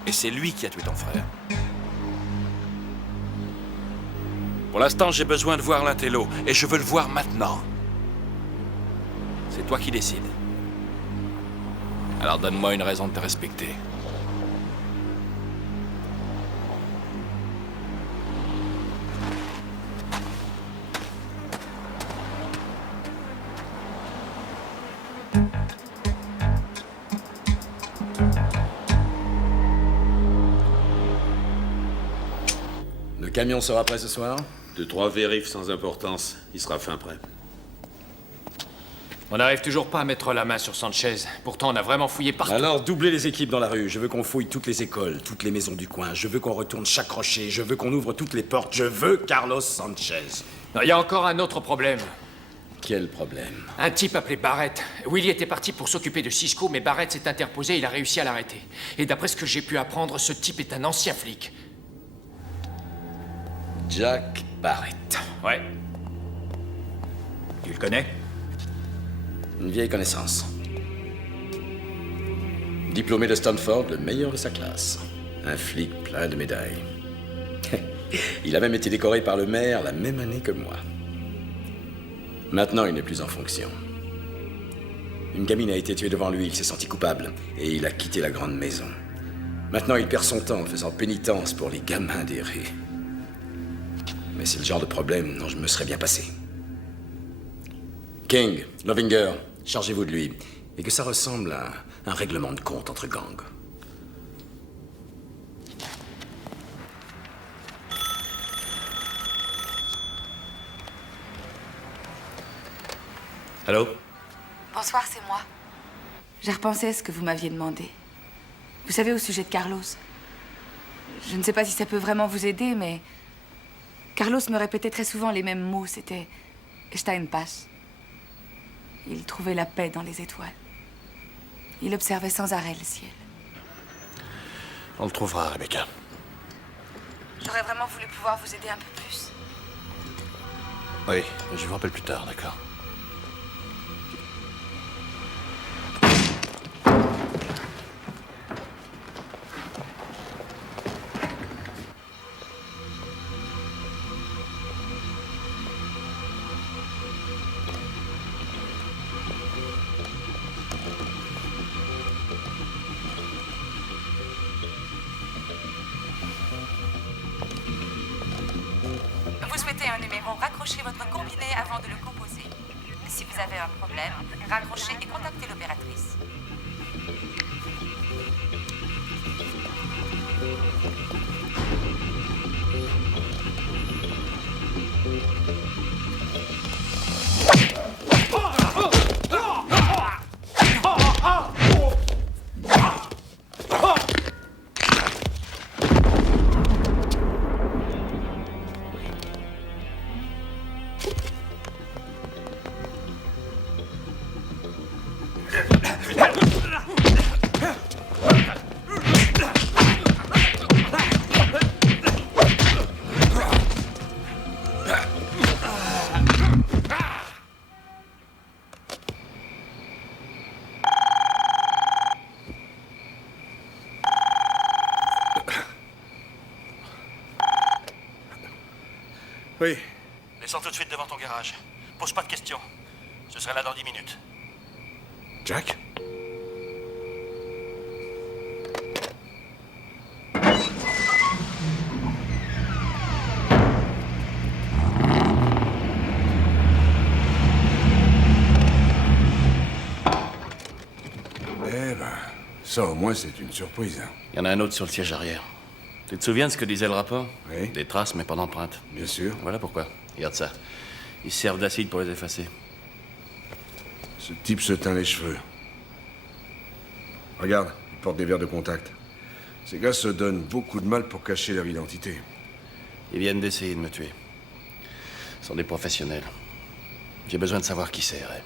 Et c'est lui qui a tué ton frère. Pour l'instant, j'ai besoin de voir l'Intello, et je veux le voir maintenant. C'est toi qui décides. Alors donne-moi une raison de te respecter. Le camion sera prêt ce soir? 2-3 vérifs sans importance. Il sera fin prêt. On n'arrive toujours pas à mettre la main sur Sanchez. Pourtant, on a vraiment fouillé partout. Alors, doublez les équipes dans la rue. Je veux qu'on fouille toutes les écoles, toutes les maisons du coin. Je veux qu'on retourne chaque rocher. Je veux qu'on ouvre toutes les portes. Je veux Carlos Sanchez. Il y a encore un autre problème. Quel problème? Un type appelé Barrett. Willy était parti pour s'occuper de Cisco, mais Barrett s'est interposé et il a réussi à l'arrêter. Et d'après ce que j'ai pu apprendre, ce type est un ancien flic. Jack Barrett. Ouais. Tu le connais? Une vieille connaissance. Diplômé de Stanford, le meilleur de sa classe. Un flic plein de médailles. Il a même été décoré par le maire la même année que moi. Maintenant, il n'est plus en fonction. Une gamine a été tuée devant lui, il s'est senti coupable, et il a quitté la grande maison. Maintenant, il perd son temps en faisant pénitence pour les gamins des rues. Mais c'est le genre de problème dont je me serais bien passé. King, Lovinger, chargez-vous de lui. Et que ça ressemble à un règlement de compte entre gangs. Allô? Bonsoir, c'est moi. J'ai repensé à ce que vous m'aviez demandé. Vous savez, au sujet de Carlos. Je ne sais pas si ça peut vraiment vous aider, mais... Carlos me répétait très souvent les mêmes mots. C'était... Steinpass. Il trouvait la paix dans les étoiles. Il observait sans arrêt le ciel. On le trouvera, Rebecca. J'aurais vraiment voulu pouvoir vous aider un peu plus. Oui, je vous rappelle plus tard, d'accord? Vous souhaitez un numéro, raccrochez votre combiné avant de le composer. Si vous avez un problème, raccrochez et contactez l'opératrice. Oui. Descends tout de suite devant ton garage. Pose pas de questions. Je serai là dans 10 minutes. Jack? Eh ben, ça au moins c'est une surprise. Il y en a un autre sur le siège arrière. Tu te souviens de ce que disait le rapport? Oui. Des traces, mais pas d'empreintes. Bien sûr. Voilà pourquoi. Regarde ça. Ils se servent d'acide pour les effacer. Ce type se teint les cheveux. Regarde, il porte des verres de contact. Ces gars se donnent beaucoup de mal pour cacher leur identité. Ils viennent d'essayer de me tuer. Ce sont des professionnels. J'ai besoin de savoir qui c'est, Ray.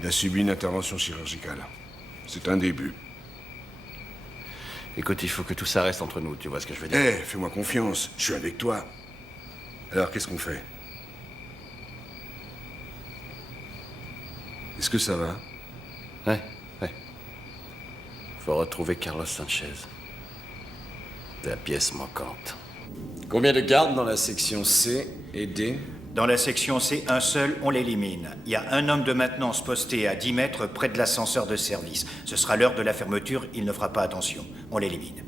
Il a subi une intervention chirurgicale. C'est un début. Écoute, il faut que tout ça reste entre nous, tu vois ce que je veux dire? Eh, fais-moi confiance, je suis avec toi. Alors, qu'est-ce qu'on fait? Est-ce que ça va? Ouais. Faut retrouver Carlos Sanchez. La pièce manquante. Combien de gardes dans la section C et D? Dans la section C, un seul, on l'élimine. Il y a un homme de maintenance posté à 10 mètres près de l'ascenseur de service. Ce sera l'heure de la fermeture, il ne fera pas attention. On l'élimine.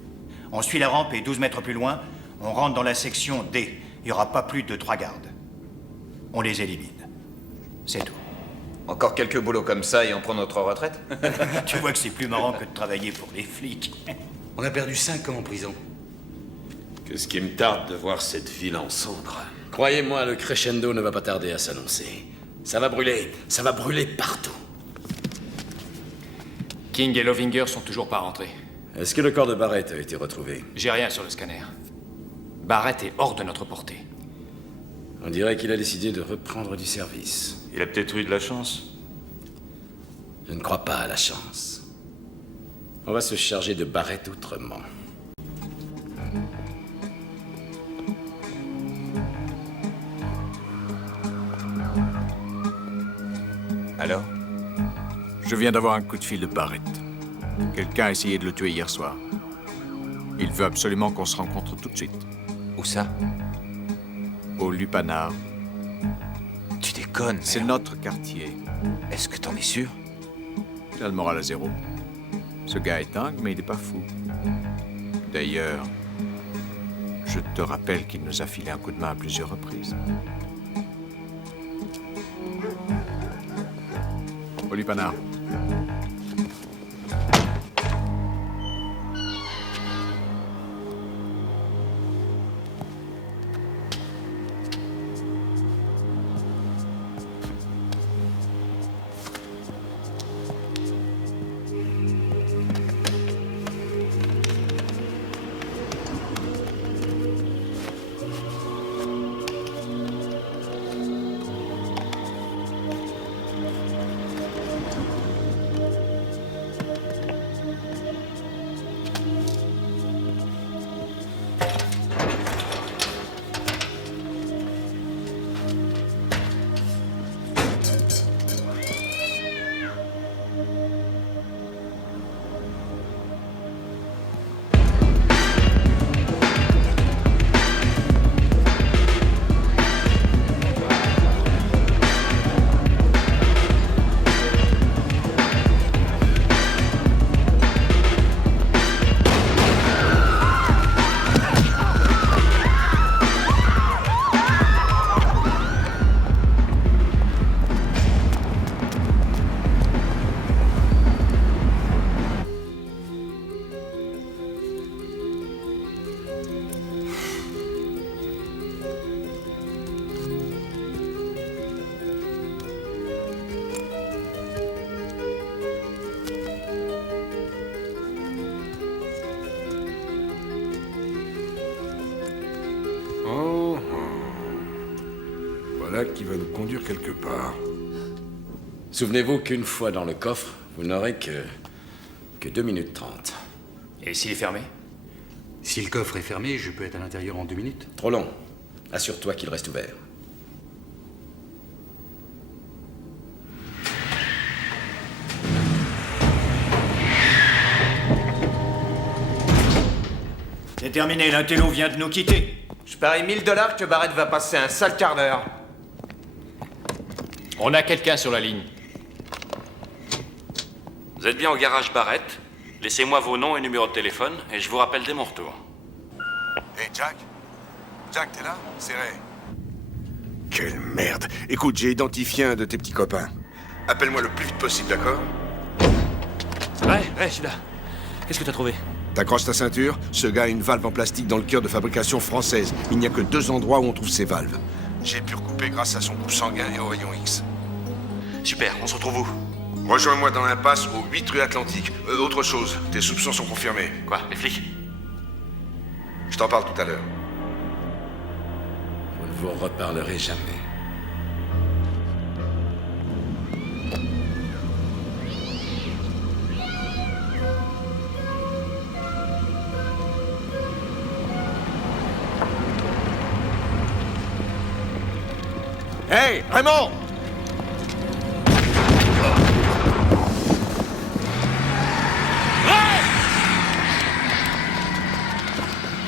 On suit la rampe et 12 mètres plus loin, on rentre dans la section D. Il n'y aura pas plus de 3 gardes. On les élimine. C'est tout. Encore quelques boulots comme ça et on prend notre retraite? Tu vois que c'est plus marrant que de travailler pour les flics. On a perdu 5 ans en prison. Qu'est-ce qui me tarde de voir cette ville en cendres? Croyez-moi, le crescendo ne va pas tarder à s'annoncer. Ça va brûler partout. King et Lovinger sont toujours pas rentrés. Est-ce que le corps de Barrett a été retrouvé? J'ai rien sur le scanner. Barrett est hors de notre portée. On dirait qu'il a décidé de reprendre du service. Il a peut-être eu de la chance. Je ne crois pas à la chance. On va se charger de Barrett autrement. Alors? Je viens d'avoir un coup de fil de Barrett. Quelqu'un a essayé de le tuer hier soir. Il veut absolument qu'on se rencontre tout de suite. Où ça? Au Lupanar. Tu déconnes, c'est notre quartier. Est-ce que t'en es sûr? Il a le moral à zéro. Ce gars est dingue, mais il n'est pas fou. D'ailleurs, je te rappelle qu'il nous a filé un coup de main à plusieurs reprises. Au Lupanar. Qui va nous conduire quelque part. Souvenez-vous qu'une fois dans le coffre, vous n'aurez que 2 minutes 30. Et s'il est fermé? Si le coffre est fermé, je peux être à l'intérieur en 2 minutes? Trop long. Assure-toi qu'il reste ouvert. C'est terminé, l'intello vient de nous quitter. Je parie $1000 que Barrett va passer un sale quart d'heure. On a quelqu'un sur la ligne. Vous êtes bien au garage Barrett? Laissez-moi vos noms et numéros de téléphone, et je vous rappelle dès mon retour. Hé, Jack? Jack, t'es là? C'est Ray. Quelle merde. Écoute, j'ai identifié un de tes petits copains. Appelle-moi le plus vite possible, d'accord? Ouais, je suis là. Qu'est-ce que t'as trouvé? T'accroches ta ceinture, ce gars a une valve en plastique dans le cœur de fabrication française. Il n'y a que 2 endroits où on trouve ces valves. J'ai pu recouper grâce à son groupe sanguin et au rayon X. Super, on se retrouve où? Rejoins-moi dans l'impasse au 8 rue Atlantique. Autre chose, tes soupçons sont confirmés. Quoi, les flics? Je t'en parle tout à l'heure. Vous ne vous reparlerez jamais. Hey, Raymond!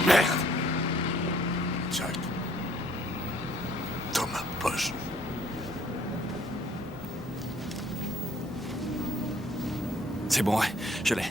Merde! Jack. Dans ma poche. C'est bon, ouais, je l'ai.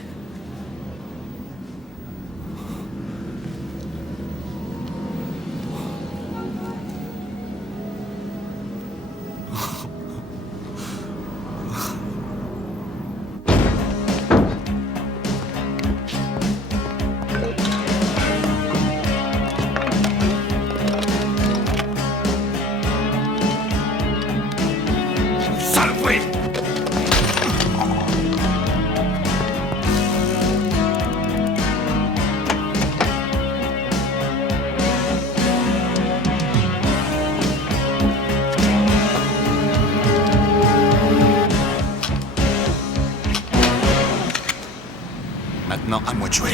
Maintenant, à moi de jouer.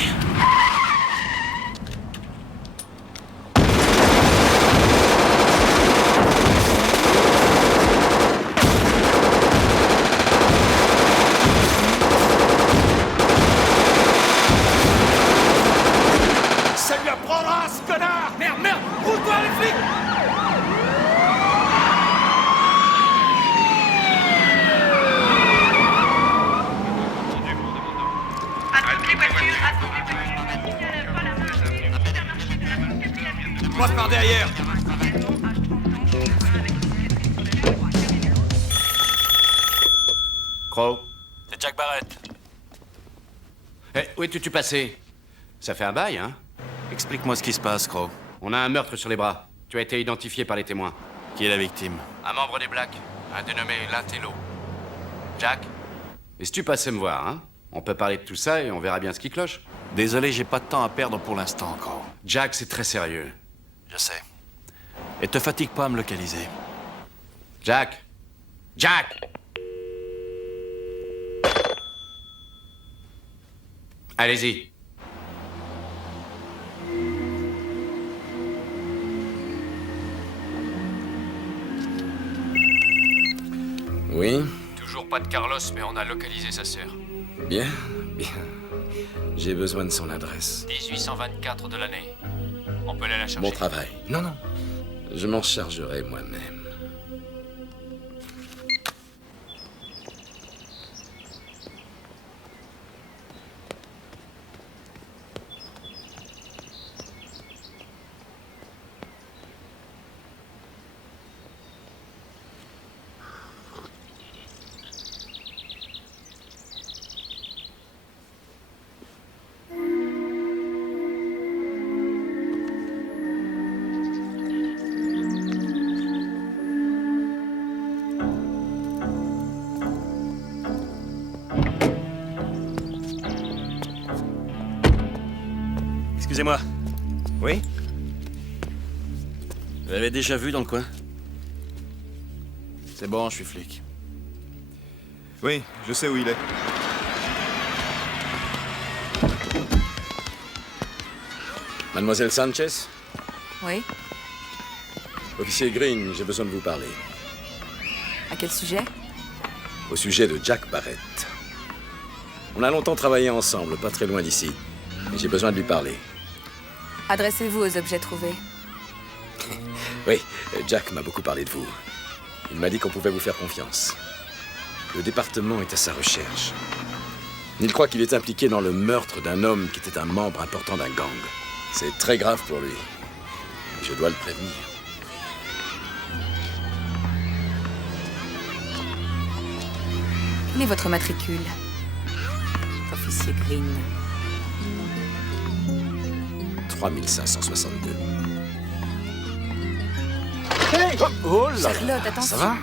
derrière! Crow? C'est Jack Barrett. Eh, où es-tu passé? Ça fait un bail, hein? Explique-moi ce qui se passe, Crow. On a un meurtre sur les bras. Tu as été identifié par les témoins. Qui est la victime? Un membre des Blacks, un dénommé Lintello. Jack? Et si tu passais me voir, hein? On peut parler de tout ça et on verra bien ce qui cloche. Désolé, j'ai pas de temps à perdre pour l'instant, Crow. Jack, c'est très sérieux. Je sais. Et te fatigue pas à me localiser. Jack! Jack! Allez-y. Oui? Toujours pas de Carlos, mais on a localisé sa sœur. Bien, bien. J'ai besoin de son adresse. 1824 de l'année. On peut aller la chercher. Mon travail. Non, non. Je m'en chargerai moi-même. Excusez-moi. Oui? Vous l'avez déjà vu dans le coin? C'est bon, je suis flic. Oui, je sais où il est. Mademoiselle Sanchez? Oui? Officier Green, j'ai besoin de vous parler. À quel sujet? Au sujet de Jack Barrett. On a longtemps travaillé ensemble, pas très loin d'ici. Et j'ai besoin de lui parler. Adressez-vous aux objets trouvés. Oui, Jack m'a beaucoup parlé de vous. Il m'a dit qu'on pouvait vous faire confiance. Le département est à sa recherche. Il croit qu'il est impliqué dans le meurtre d'un homme qui était un membre important d'un gang. C'est très grave pour lui. Je dois le prévenir. Quel est votre matricule, officier Green? 3562. Hey! Oh là là! Charlotte, attention. Ça va?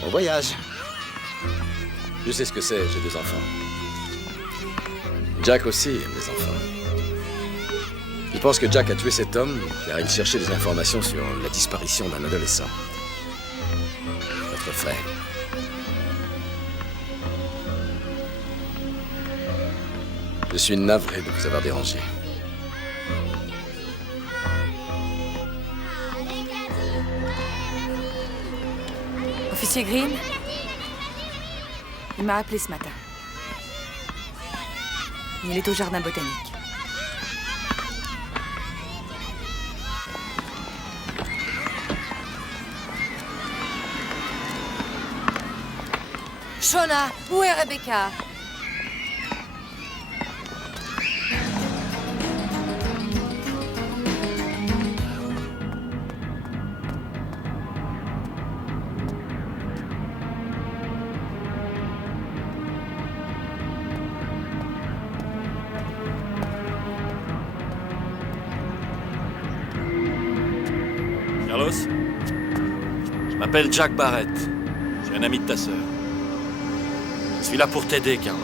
Bon voyage. Je sais ce que c'est, j'ai 2 enfants. Jack aussi aime les enfants. Il pense que Jack a tué cet homme car il cherchait des informations sur la disparition d'un adolescent. Votre frère. Je suis navré de vous avoir dérangé. Officier Green? Il m'a appelé ce matin. Il est au jardin botanique. Shona, où est Rebecca? Carlos? Je m'appelle Jack Barrett. Je suis un ami de ta sœur. Je suis là pour t'aider, Carlos.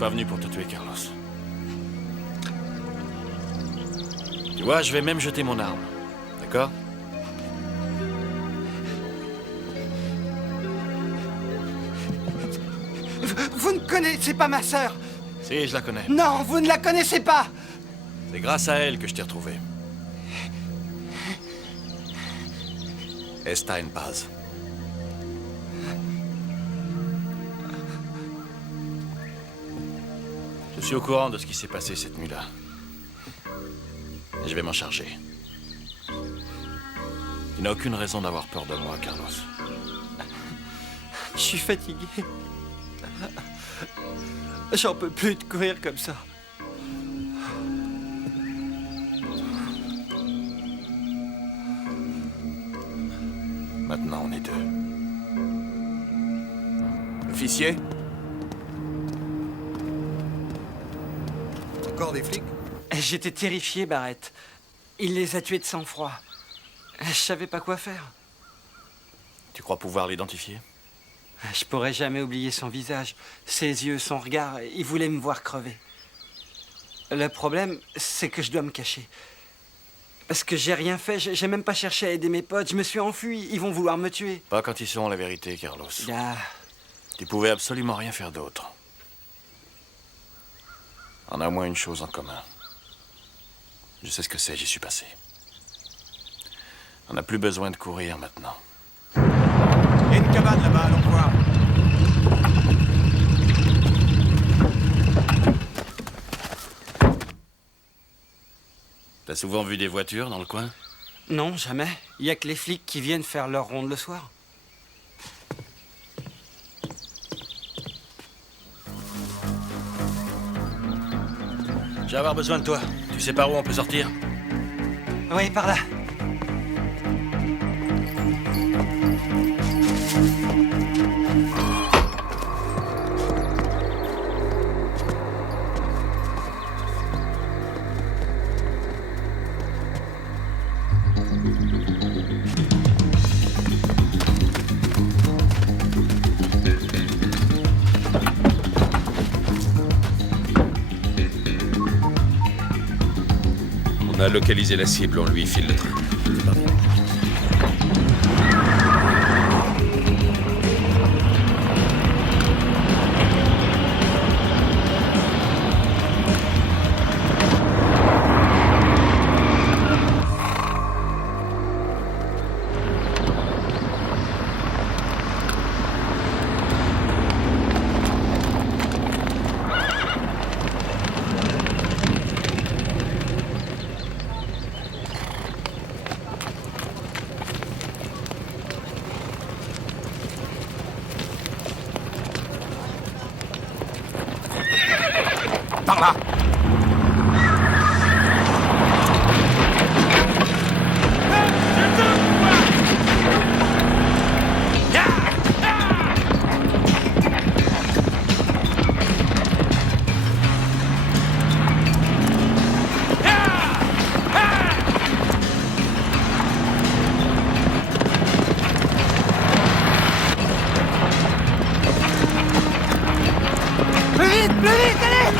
pas venu pour te tuer, Carlos. Tu vois, je vais même jeter mon arme. D'accord? Vous ne connaissez pas ma sœur. Si, je la connais. Non, vous ne la connaissez pas. C'est grâce à elle que je t'ai retrouvé. Está en paz. Je suis au courant de ce qui s'est passé cette nuit-là. Et je vais m'en charger. Tu n'as aucune raison d'avoir peur de moi, Carlos. Je suis fatigué. J'en peux plus de courir comme ça. Maintenant, on est deux. Officier? Encore des flics? J'étais terrifié, Barrett. Il les a tués de sang-froid. Je savais pas quoi faire. Tu crois pouvoir l'identifier? Je pourrais jamais oublier son visage, ses yeux, son regard. Il voulait me voir crever. Le problème, c'est que je dois me cacher. Parce que j'ai rien fait, j'ai même pas cherché à aider mes potes. Je me suis enfui, ils vont vouloir me tuer. Pas quand ils sauront la vérité, Carlos. Ah. Tu pouvais absolument rien faire d'autre. On a au moins une chose en commun. Je sais ce que c'est, j'y suis passé. On n'a plus besoin de courir maintenant. Il y a une cabane là-bas, allons voir. T'as souvent vu des voitures dans le coin? Non, jamais. Il y a que les flics qui viennent faire leur ronde le soir. Je vais avoir besoin de toi. Tu sais par où on peut sortir? Oui, par là. On a localisé la cible, on lui file le train. Par là! Plus vite, allez!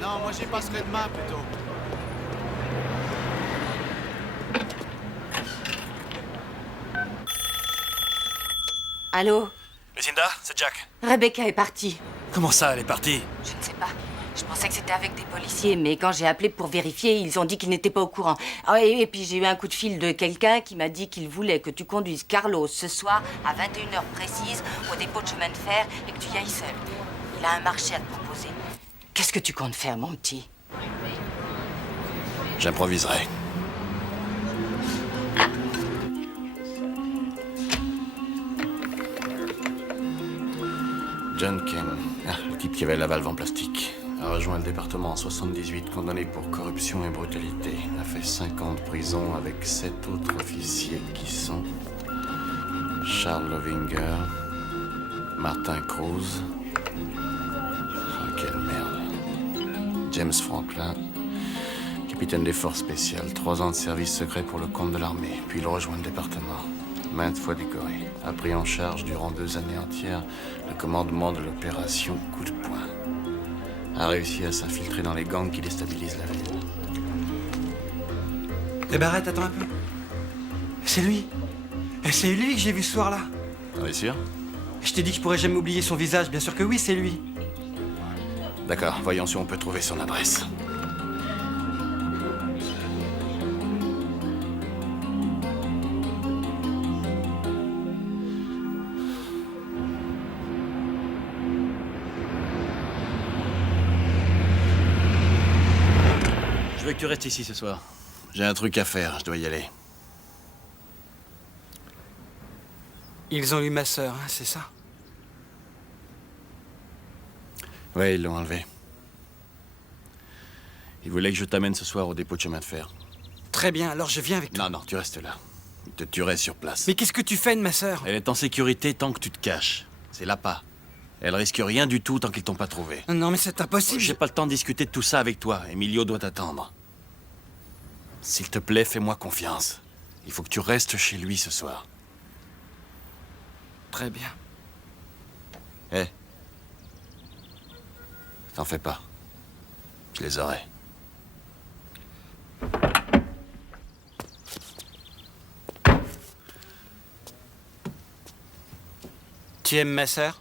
Non, moi j'y passerai demain plutôt. Allô? Lucinda, c'est Jack. Rebecca est partie. Comment ça, elle est partie? Je ne sais pas. Je pensais que c'était avec des policiers, mais quand j'ai appelé pour vérifier, ils ont dit qu'ils n'étaient pas au courant. Ah, et puis j'ai eu un coup de fil de quelqu'un qui m'a dit qu'il voulait que tu conduises Carlos ce soir à 21h précise au dépôt de chemin de fer et que tu y ailles seul. Il a un marché à te proposer. Qu'est-ce que tu comptes faire, mon petit? J'improviserai. John Ken, le type qui avait la valve en plastique, a rejoint le département en 78, condamné pour corruption et brutalité. A fait 5 ans de prison avec 7 autres officiers qui sont Charles Lovinger, Martin Cruz, quelle merde, James Franklin, capitaine des forces spéciales, 3 ans de service secret pour le compte de l'armée, puis il rejoint le département. Maintes fois décoré, a pris en charge durant 2 années entières le commandement de l'opération Coup de poing. A réussi à s'infiltrer dans les gangs qui déstabilisent la ville. Eh ben arrête, attends un peu. C'est lui. C'est lui que j'ai vu ce soir-là. T'en es sûr? Je t'ai dit que je pourrais jamais oublier son visage, bien sûr que oui, c'est lui. D'accord, voyons si on peut trouver son adresse. Je veux que tu restes ici ce soir. J'ai un truc à faire, je dois y aller. Ils ont eu ma sœur, hein, c'est ça? Ouais, ils l'ont enlevé. Ils voulaient que je t'amène ce soir au dépôt de chemin de fer. Très bien, alors je viens avec toi. Non, non, tu restes là. Ils te tueraient sur place. Mais qu'est-ce que tu fais de ma sœur? Elle est en sécurité tant que tu te caches. C'est l'appât. Elle risque rien du tout tant qu'ils t'ont pas trouvé. Non, mais c'est impossible. J'ai pas le temps de discuter de tout ça avec toi. Emilio doit t'attendre. S'il te plaît, fais-moi confiance. Il faut que tu restes chez lui ce soir. Très bien. Hé. T'en fais pas. Je les aurai. Tu aimes ma sœur?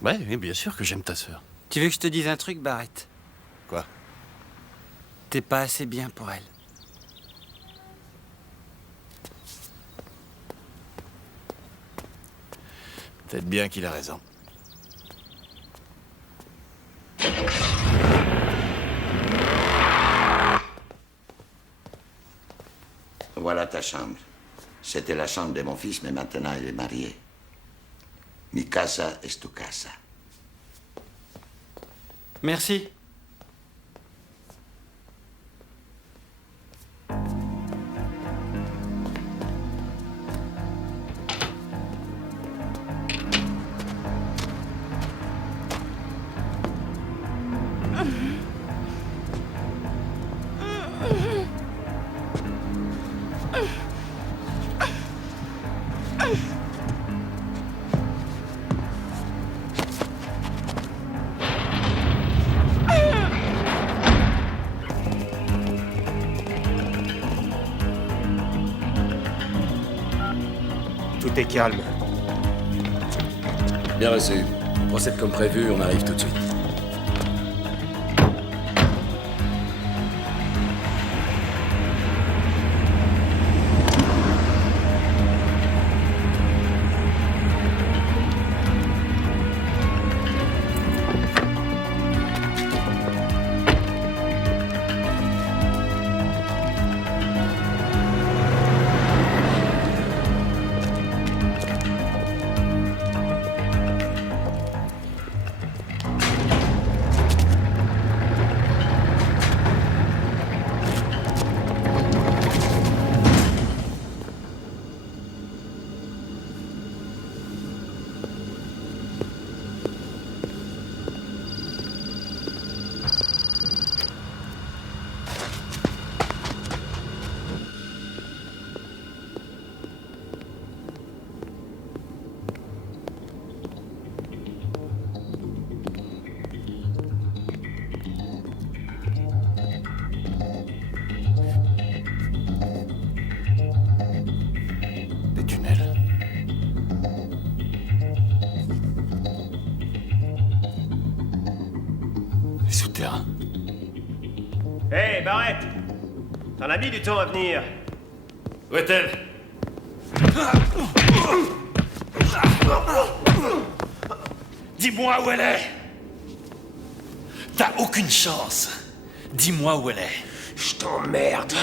Ouais, oui, bien sûr que j'aime ta sœur. Tu veux que je te dise un truc, Barrett? Quoi? T'es pas assez bien pour elle. Peut-être bien qu'il a raison. Voilà ta chambre. C'était la chambre de mon fils, mais maintenant il est marié. Mi casa es tu casa. Merci. Tout est calme. Bien reçu. On procède comme prévu, on arrive tout de suite. Souterrain. Hé, Barrett! T'en as mis du temps à venir. Où est-elle? Dis-moi où elle est. T'as aucune chance. Dis-moi où elle est. Je t'emmerde.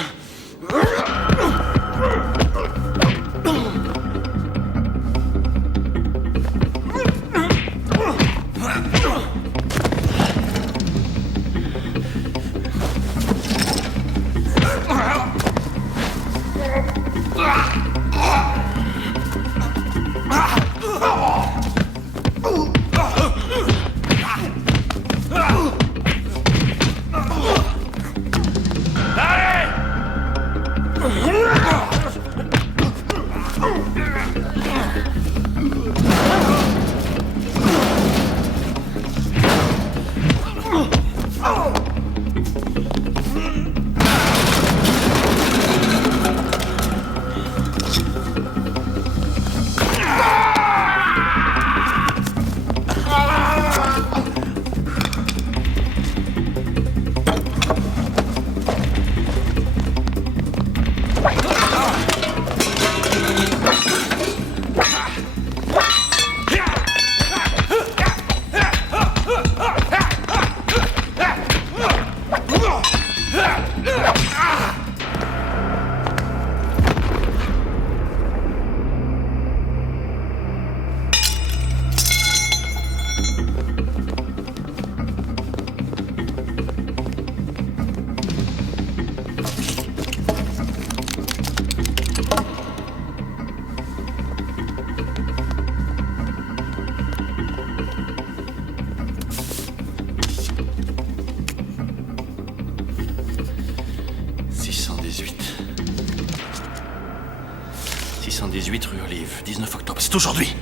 Rue Olive, 19 octobre. C'est aujourd'hui.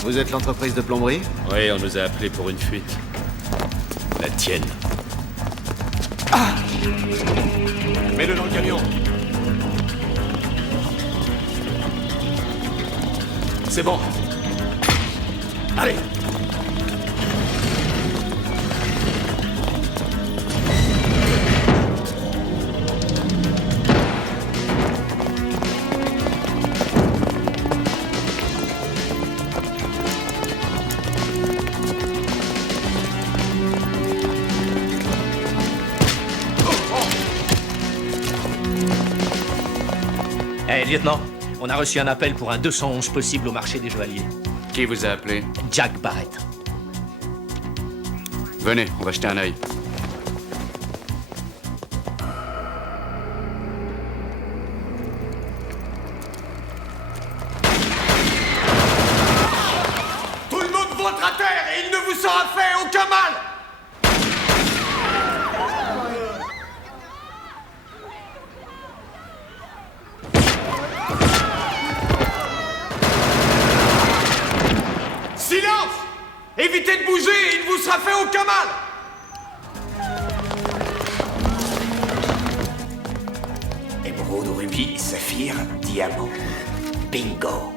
Vous êtes l'entreprise de plomberie? Oui, on nous a appelés pour une fuite. La tienne. Mets-le dans le camion. C'est bon. Allez. Lieutenant, on a reçu un appel pour un 211 possible au marché des joailliers. Qui vous a appelé? Jack Barrett. Venez, on va jeter un œil. Tout le monde vautre à terre et il ne vous sera fait aucun mal. Silence! Évitez de bouger et il ne vous sera fait aucun mal! Émeraude, rubis, saphir, diamant. Bingo!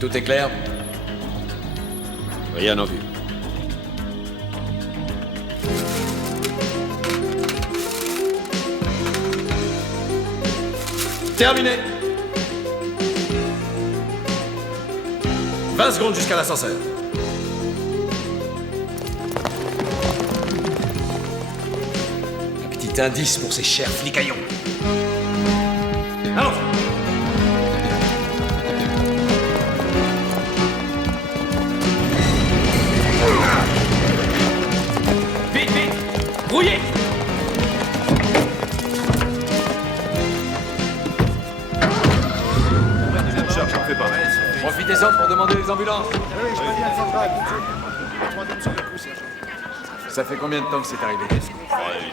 Tout est clair? Rien en vue. Terminé. 20 secondes jusqu'à l'ascenseur. Un petit indice pour ces chers flicaillons. Allons. Vite, vite! Brouillez! Charge, j'en fais pas. Profitez-en pour demander les ambulances. Oui, je reviens central. Ça fait combien de temps que c'est arrivé?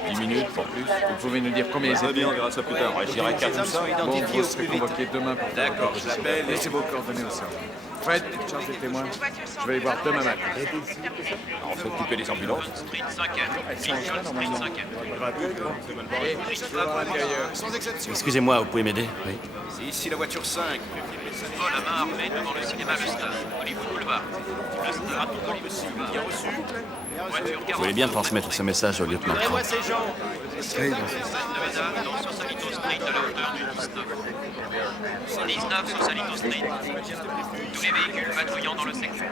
10 minutes, pour plus. Vous pouvez nous dire combien ils étaient? Bien, on verra ça plus tard. Je dirais 4 ou 5. Bon, vous serez convoqué demain pour... D'accord, je l'appelle. Laissez vos coordonnées au service. Fred, charge les témoins. Je vais les voir demain matin. On s'occupait des ambulances. Excusez-moi, vous pouvez m'aider? Oui. C'est ici la voiture 5. Vol à main armée devant le cinéma Le Stade. Hollywood Boulevard. Le Stade rapide Hollywood. Bien reçu. Voiture Vous voulez bien transmettre ce message au lieutenant Trump? ces gens. Scène de Médard dans Sausalito Street à la hauteur du 19. 119 Sausalito Street. Tous les véhicules patrouillant dans le secteur.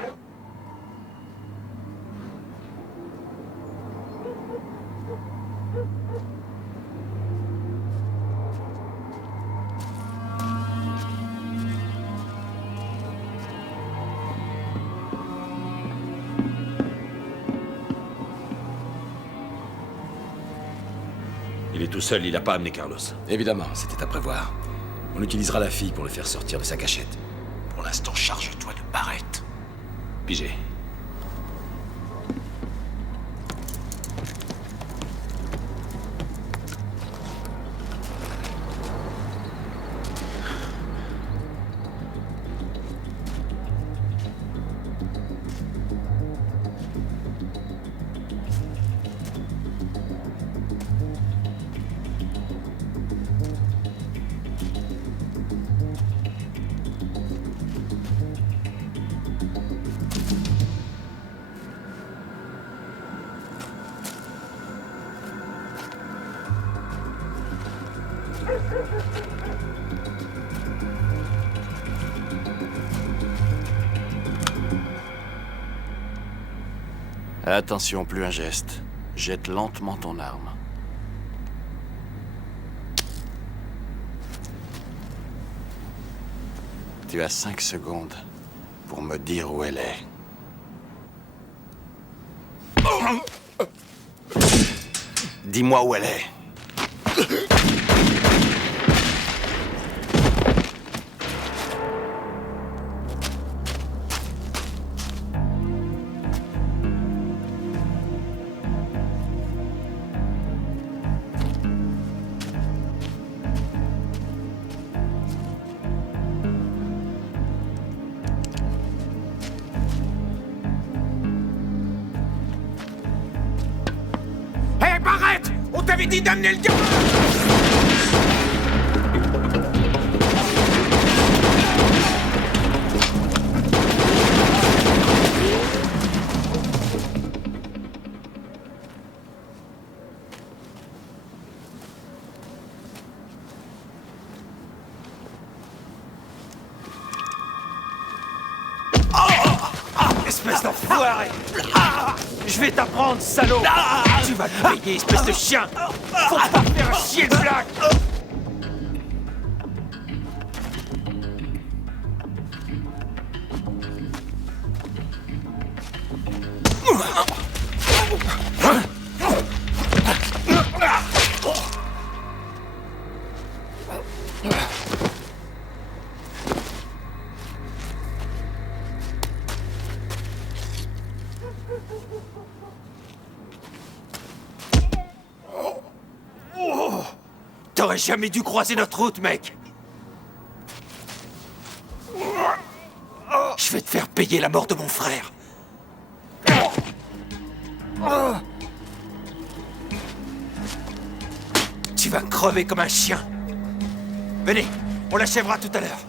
Il est tout seul, il n'a pas amené Carlos. Évidemment, c'était à prévoir. On utilisera la fille pour le faire sortir de sa cachette. Pour l'instant, charge-toi de Barrett. Pigé. Attention, plus un geste. Jette lentement ton arme. Tu as 5 secondes pour me dire où elle est. Dis-moi où elle est. Hé, Barrett! On t'avait dit d'amener le gars! Espèce d'enfoiré! Je vais t'apprendre, salaud! Tu vas te payer, espèce de chien! Faut pas faire chier le Black! T'aurais jamais dû croiser notre route, mec! Je vais te faire payer la mort de mon frère! Tu vas crever comme un chien! Venez, on l'achèvera tout à l'heure!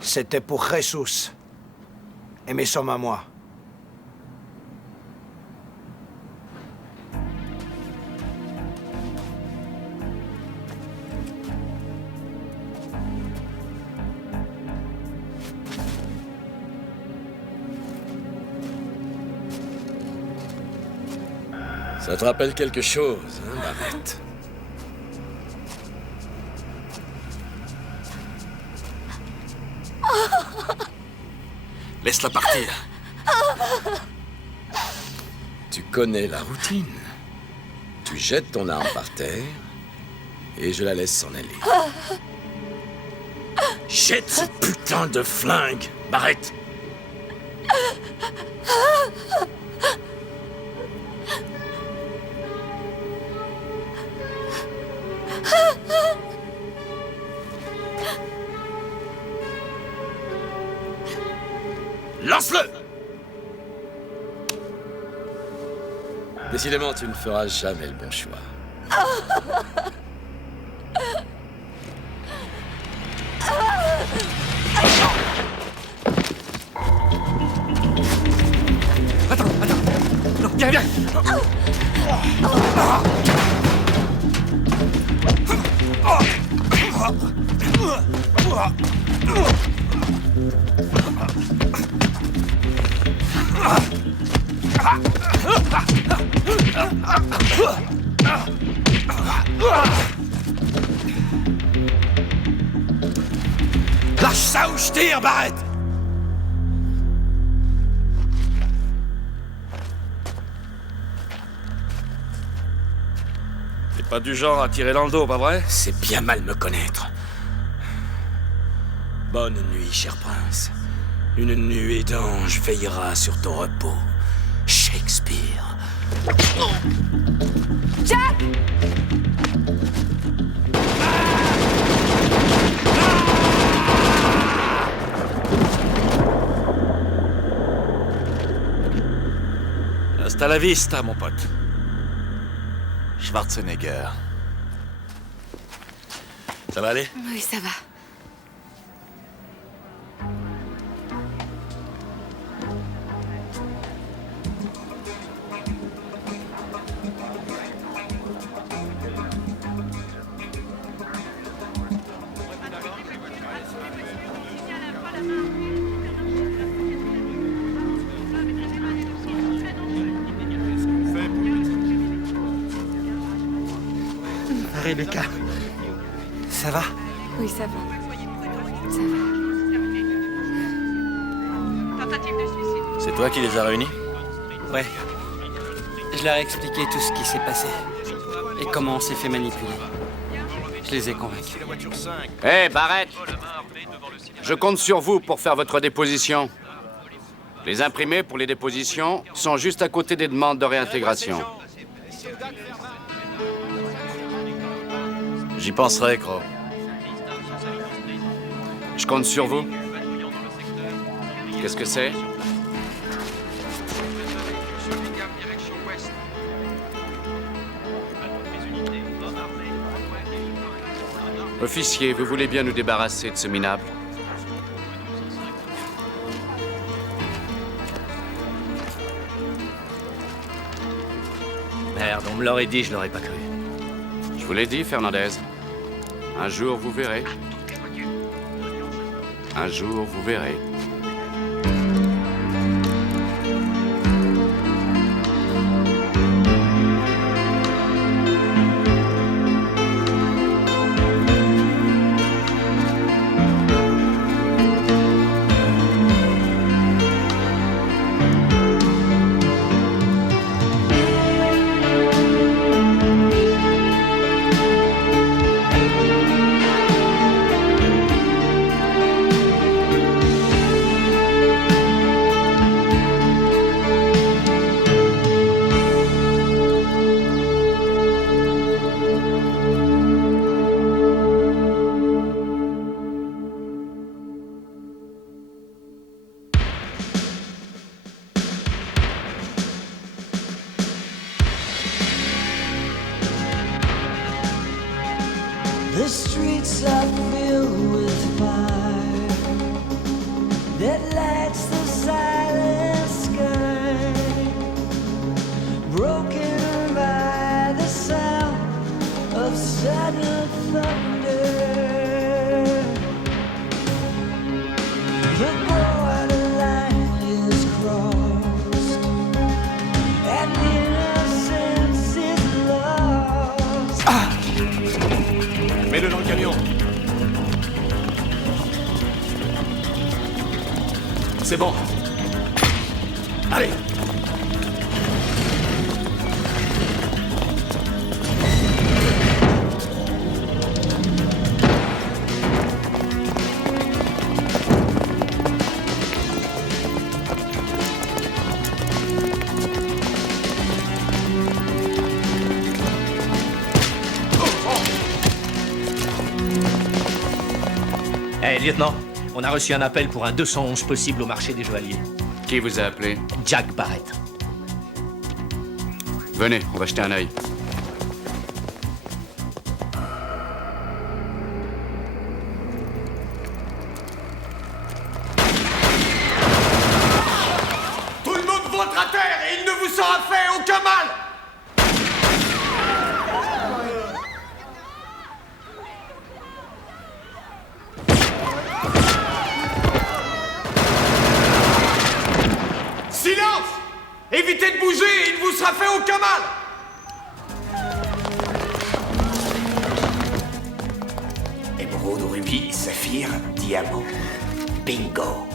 C'était pour Jesus. Et mes sommes à moi. Ça te rappelle quelque chose, hein, Barrett? Laisse-la partir. Tu connais la routine. Tu jettes ton arme par terre et je la laisse s'en aller. Jette ce putain de flingue, Barrett. Lance-le! Décidément, tu ne feras jamais le bon choix. Attends. Non, viens. Lâche ça ou je tire, Barrett! T'es pas du genre à tirer dans le dos, pas vrai? C'est bien mal me connaître. Bonne nuit, cher prince. Une nuée d'ange veillera sur ton repos. Shakespeare. Jack! Hasta la vista, mon pote. Schwarzenegger. Ça va aller? Oui, ça va. Rebecca, ça va? Oui, ça va. Ça va. C'est toi qui les as réunis? Ouais. Je leur ai expliqué tout ce qui s'est passé. Et comment on s'est fait manipuler. Je les ai convaincus. Hé, Barrett! Je compte sur vous pour faire votre déposition. Les imprimés pour les dépositions sont juste à côté des demandes de réintégration. J'y penserai, Crow. Je compte sur vous. Qu'est-ce que c'est? Officier, vous voulez bien nous débarrasser de ce minable? Merde, on me l'aurait dit, je l'aurais pas cru. Je vous l'ai dit, Fernandez. Un jour, vous verrez. Un jour, vous verrez. The streets are filled with fire that lights the silent sky, broken by the sound of sudden thunder. The borderline is crossed and innocence is lost. Mets-le dans le camion. C'est bon. Allez. lieutenant, on a reçu un appel pour un 211 possible au marché des joailliers. Qui vous a appelé? Jack Barrett. Venez, on va jeter un œil. Tout le monde vautre à terre et il ne vous sera fait aucun mal! Silence! Évitez de bouger et il ne vous sera fait aucun mal! Émeraude, rubis, saphir, diamant. Bingo!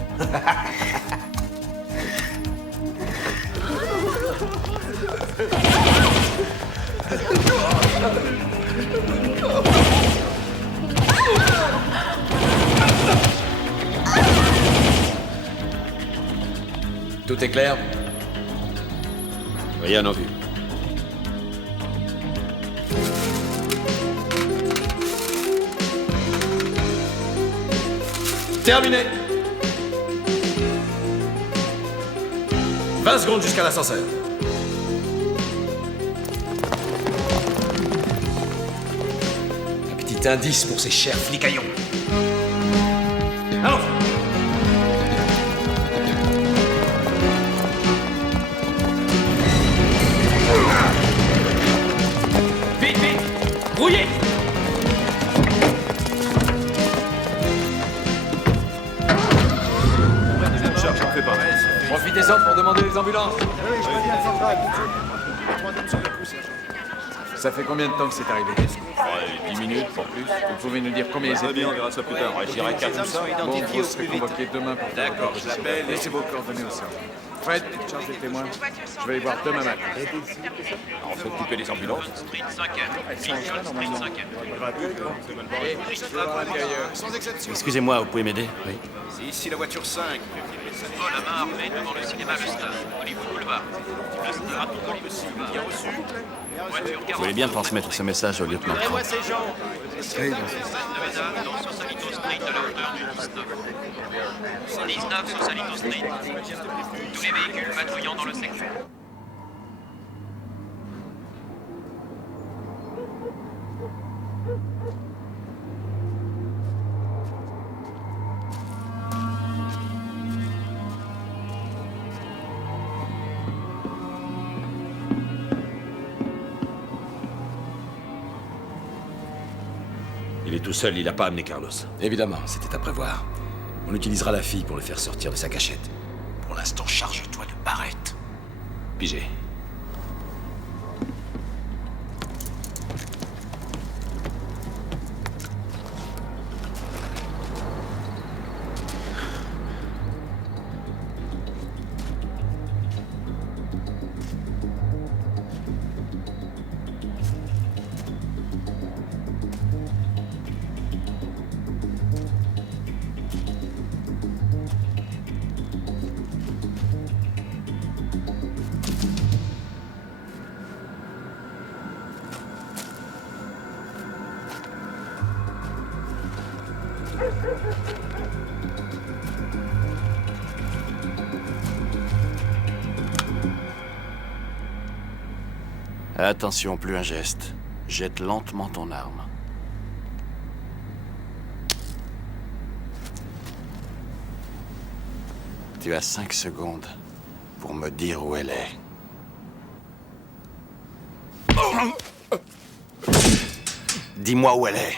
Tout est clair? Rien en vue. Terminé. 20 secondes jusqu'à l'ascenseur. Un petit indice pour ces chers flicaillons. Allons! Vite, vite! Brouillez! Profitez-en pour demander les ambulances. Ça fait combien de temps que c'est arrivé? 10 minutes, pour plus. Vous pouvez nous dire combien ils étaient? On verra ça plus tard. Je dirais 4 ou 5. Bon, vous serez convoqué demain pour... D'accord, je l'appelle. Laissez vos coordonnées au service. Fred, charge des témoins. Je vais les voir demain matin. On s'occuper des ambulances. Excusez-moi, vous pouvez m'aider? Oui. C'est ici la voiture 5. Vol à main armée devant le cinéma Le Stade, Hollywood Boulevard. Le Stade Hollywood Boulevard. Bien reçu. Vous voulez bien transmettre ce message au lieutenant Trump? Dans Sausalito Street, à la hauteur du 19. 19 Sausalito Street. Tous les véhicules patrouillant dans le secteur. Il est tout seul, il n'a pas amené Carlos. Évidemment, c'était à prévoir. On utilisera la fille pour le faire sortir de sa cachette. Pour l'instant, charge-toi de Barrett. Pigé. Attention, plus un geste. Jette lentement ton arme. Tu as 5 secondes pour me dire où elle est. Dis-moi où elle est.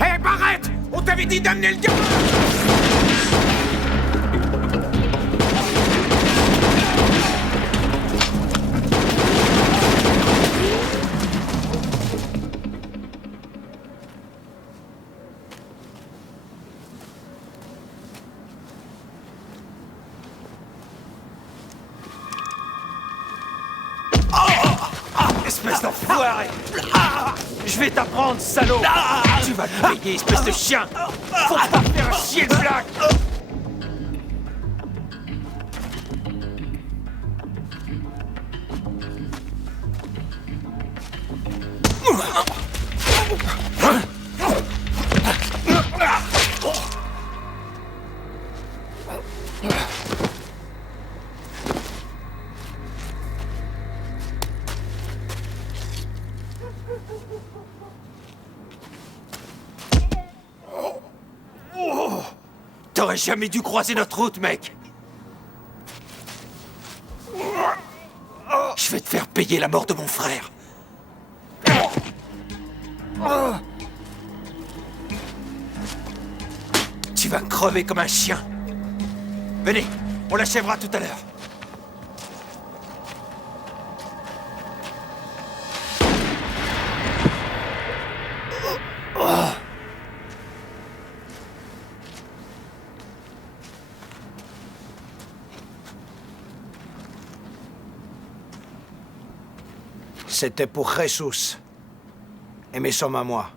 Hé, Barrett! On t'avait dit d'amener le gars! espèce d'enfoiré! Je vais t'apprendre, salaud! Tu vas te payer, espèce de chien! Faut pas faire chier le Black! T'aurais jamais dû croiser notre route, mec! Je vais te faire payer la mort de mon frère! Tu vas crever comme un chien! Venez, on l'achèvera tout à l'heure! C'était pour Jesus. Et mes sommes à moi.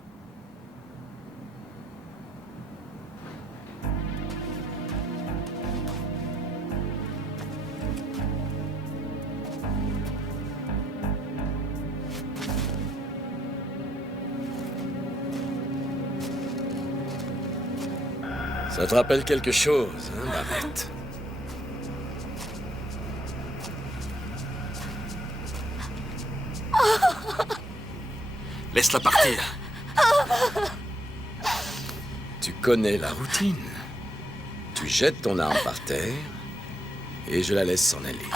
Ça te rappelle quelque chose, hein, Barrett? Laisse-la partir. Tu connais la routine. Tu jettes ton arme par terre et je la laisse s'en aller.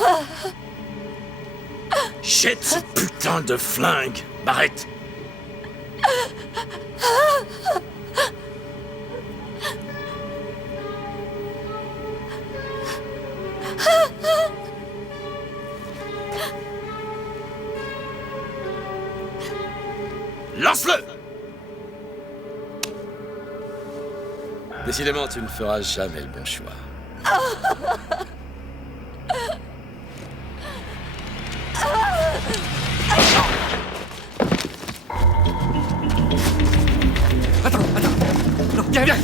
Jette ce putain de flingue, Barrett! Lance-le! Décidément, tu ne feras jamais le bon choix. Attends! Non, viens!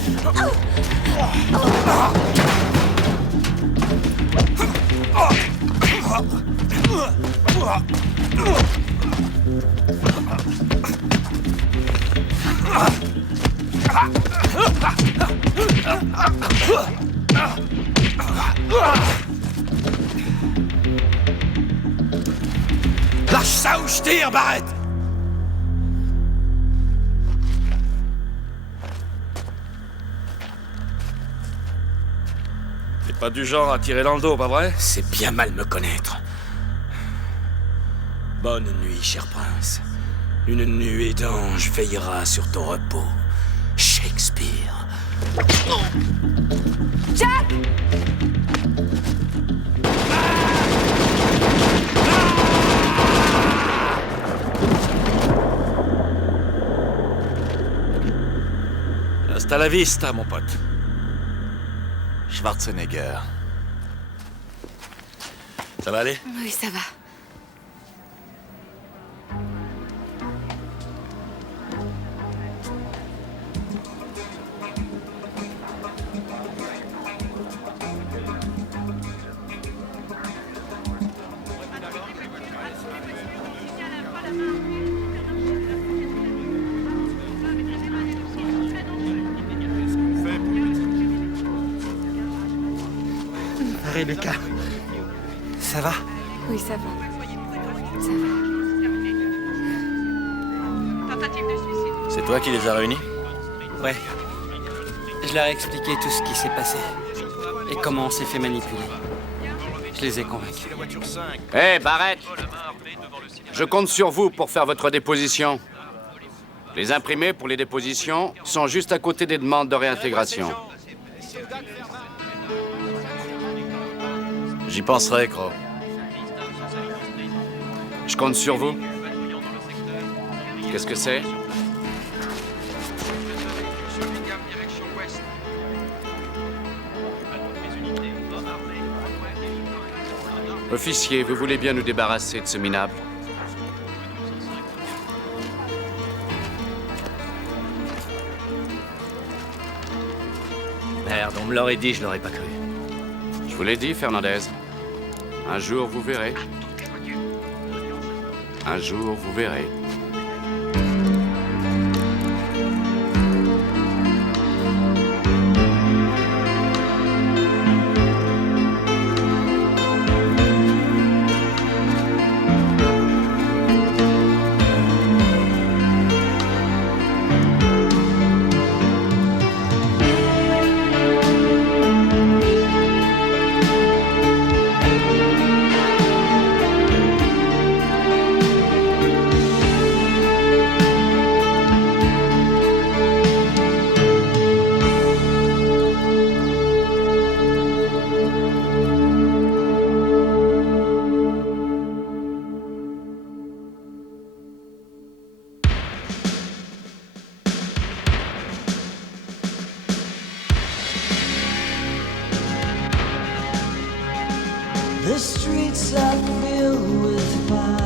Lâche ça ou je tire, Barrett! T'es pas du genre à tirer dans le dos, pas vrai? C'est bien mal me connaître. Bonne nuit, cher prince. Une nuée d'anges veillera sur ton repos. Shakespeare. Jack! Hasta la vista, mon pote. Schwarzenegger. Ça va aller? Oui, ça va. Rebecca, ça va? Oui, ça va. Ça va. C'est toi qui les as réunis? Ouais. Je leur ai expliqué tout ce qui s'est passé. Et comment on s'est fait manipuler. Je les ai convaincus. Hé, Barrett! Je compte sur vous pour faire votre déposition. Les imprimés pour les dépositions sont juste à côté des demandes de réintégration. J'y penserai, Crow. Je compte sur vous. Qu'est-ce que c'est? Officier, vous voulez bien nous débarrasser de ce minable? Merde, on me l'aurait dit, je l'aurais pas cru. Je vous l'ai dit, Fernandez. Un jour, vous verrez. Un jour, vous verrez. The streets are filled with fire.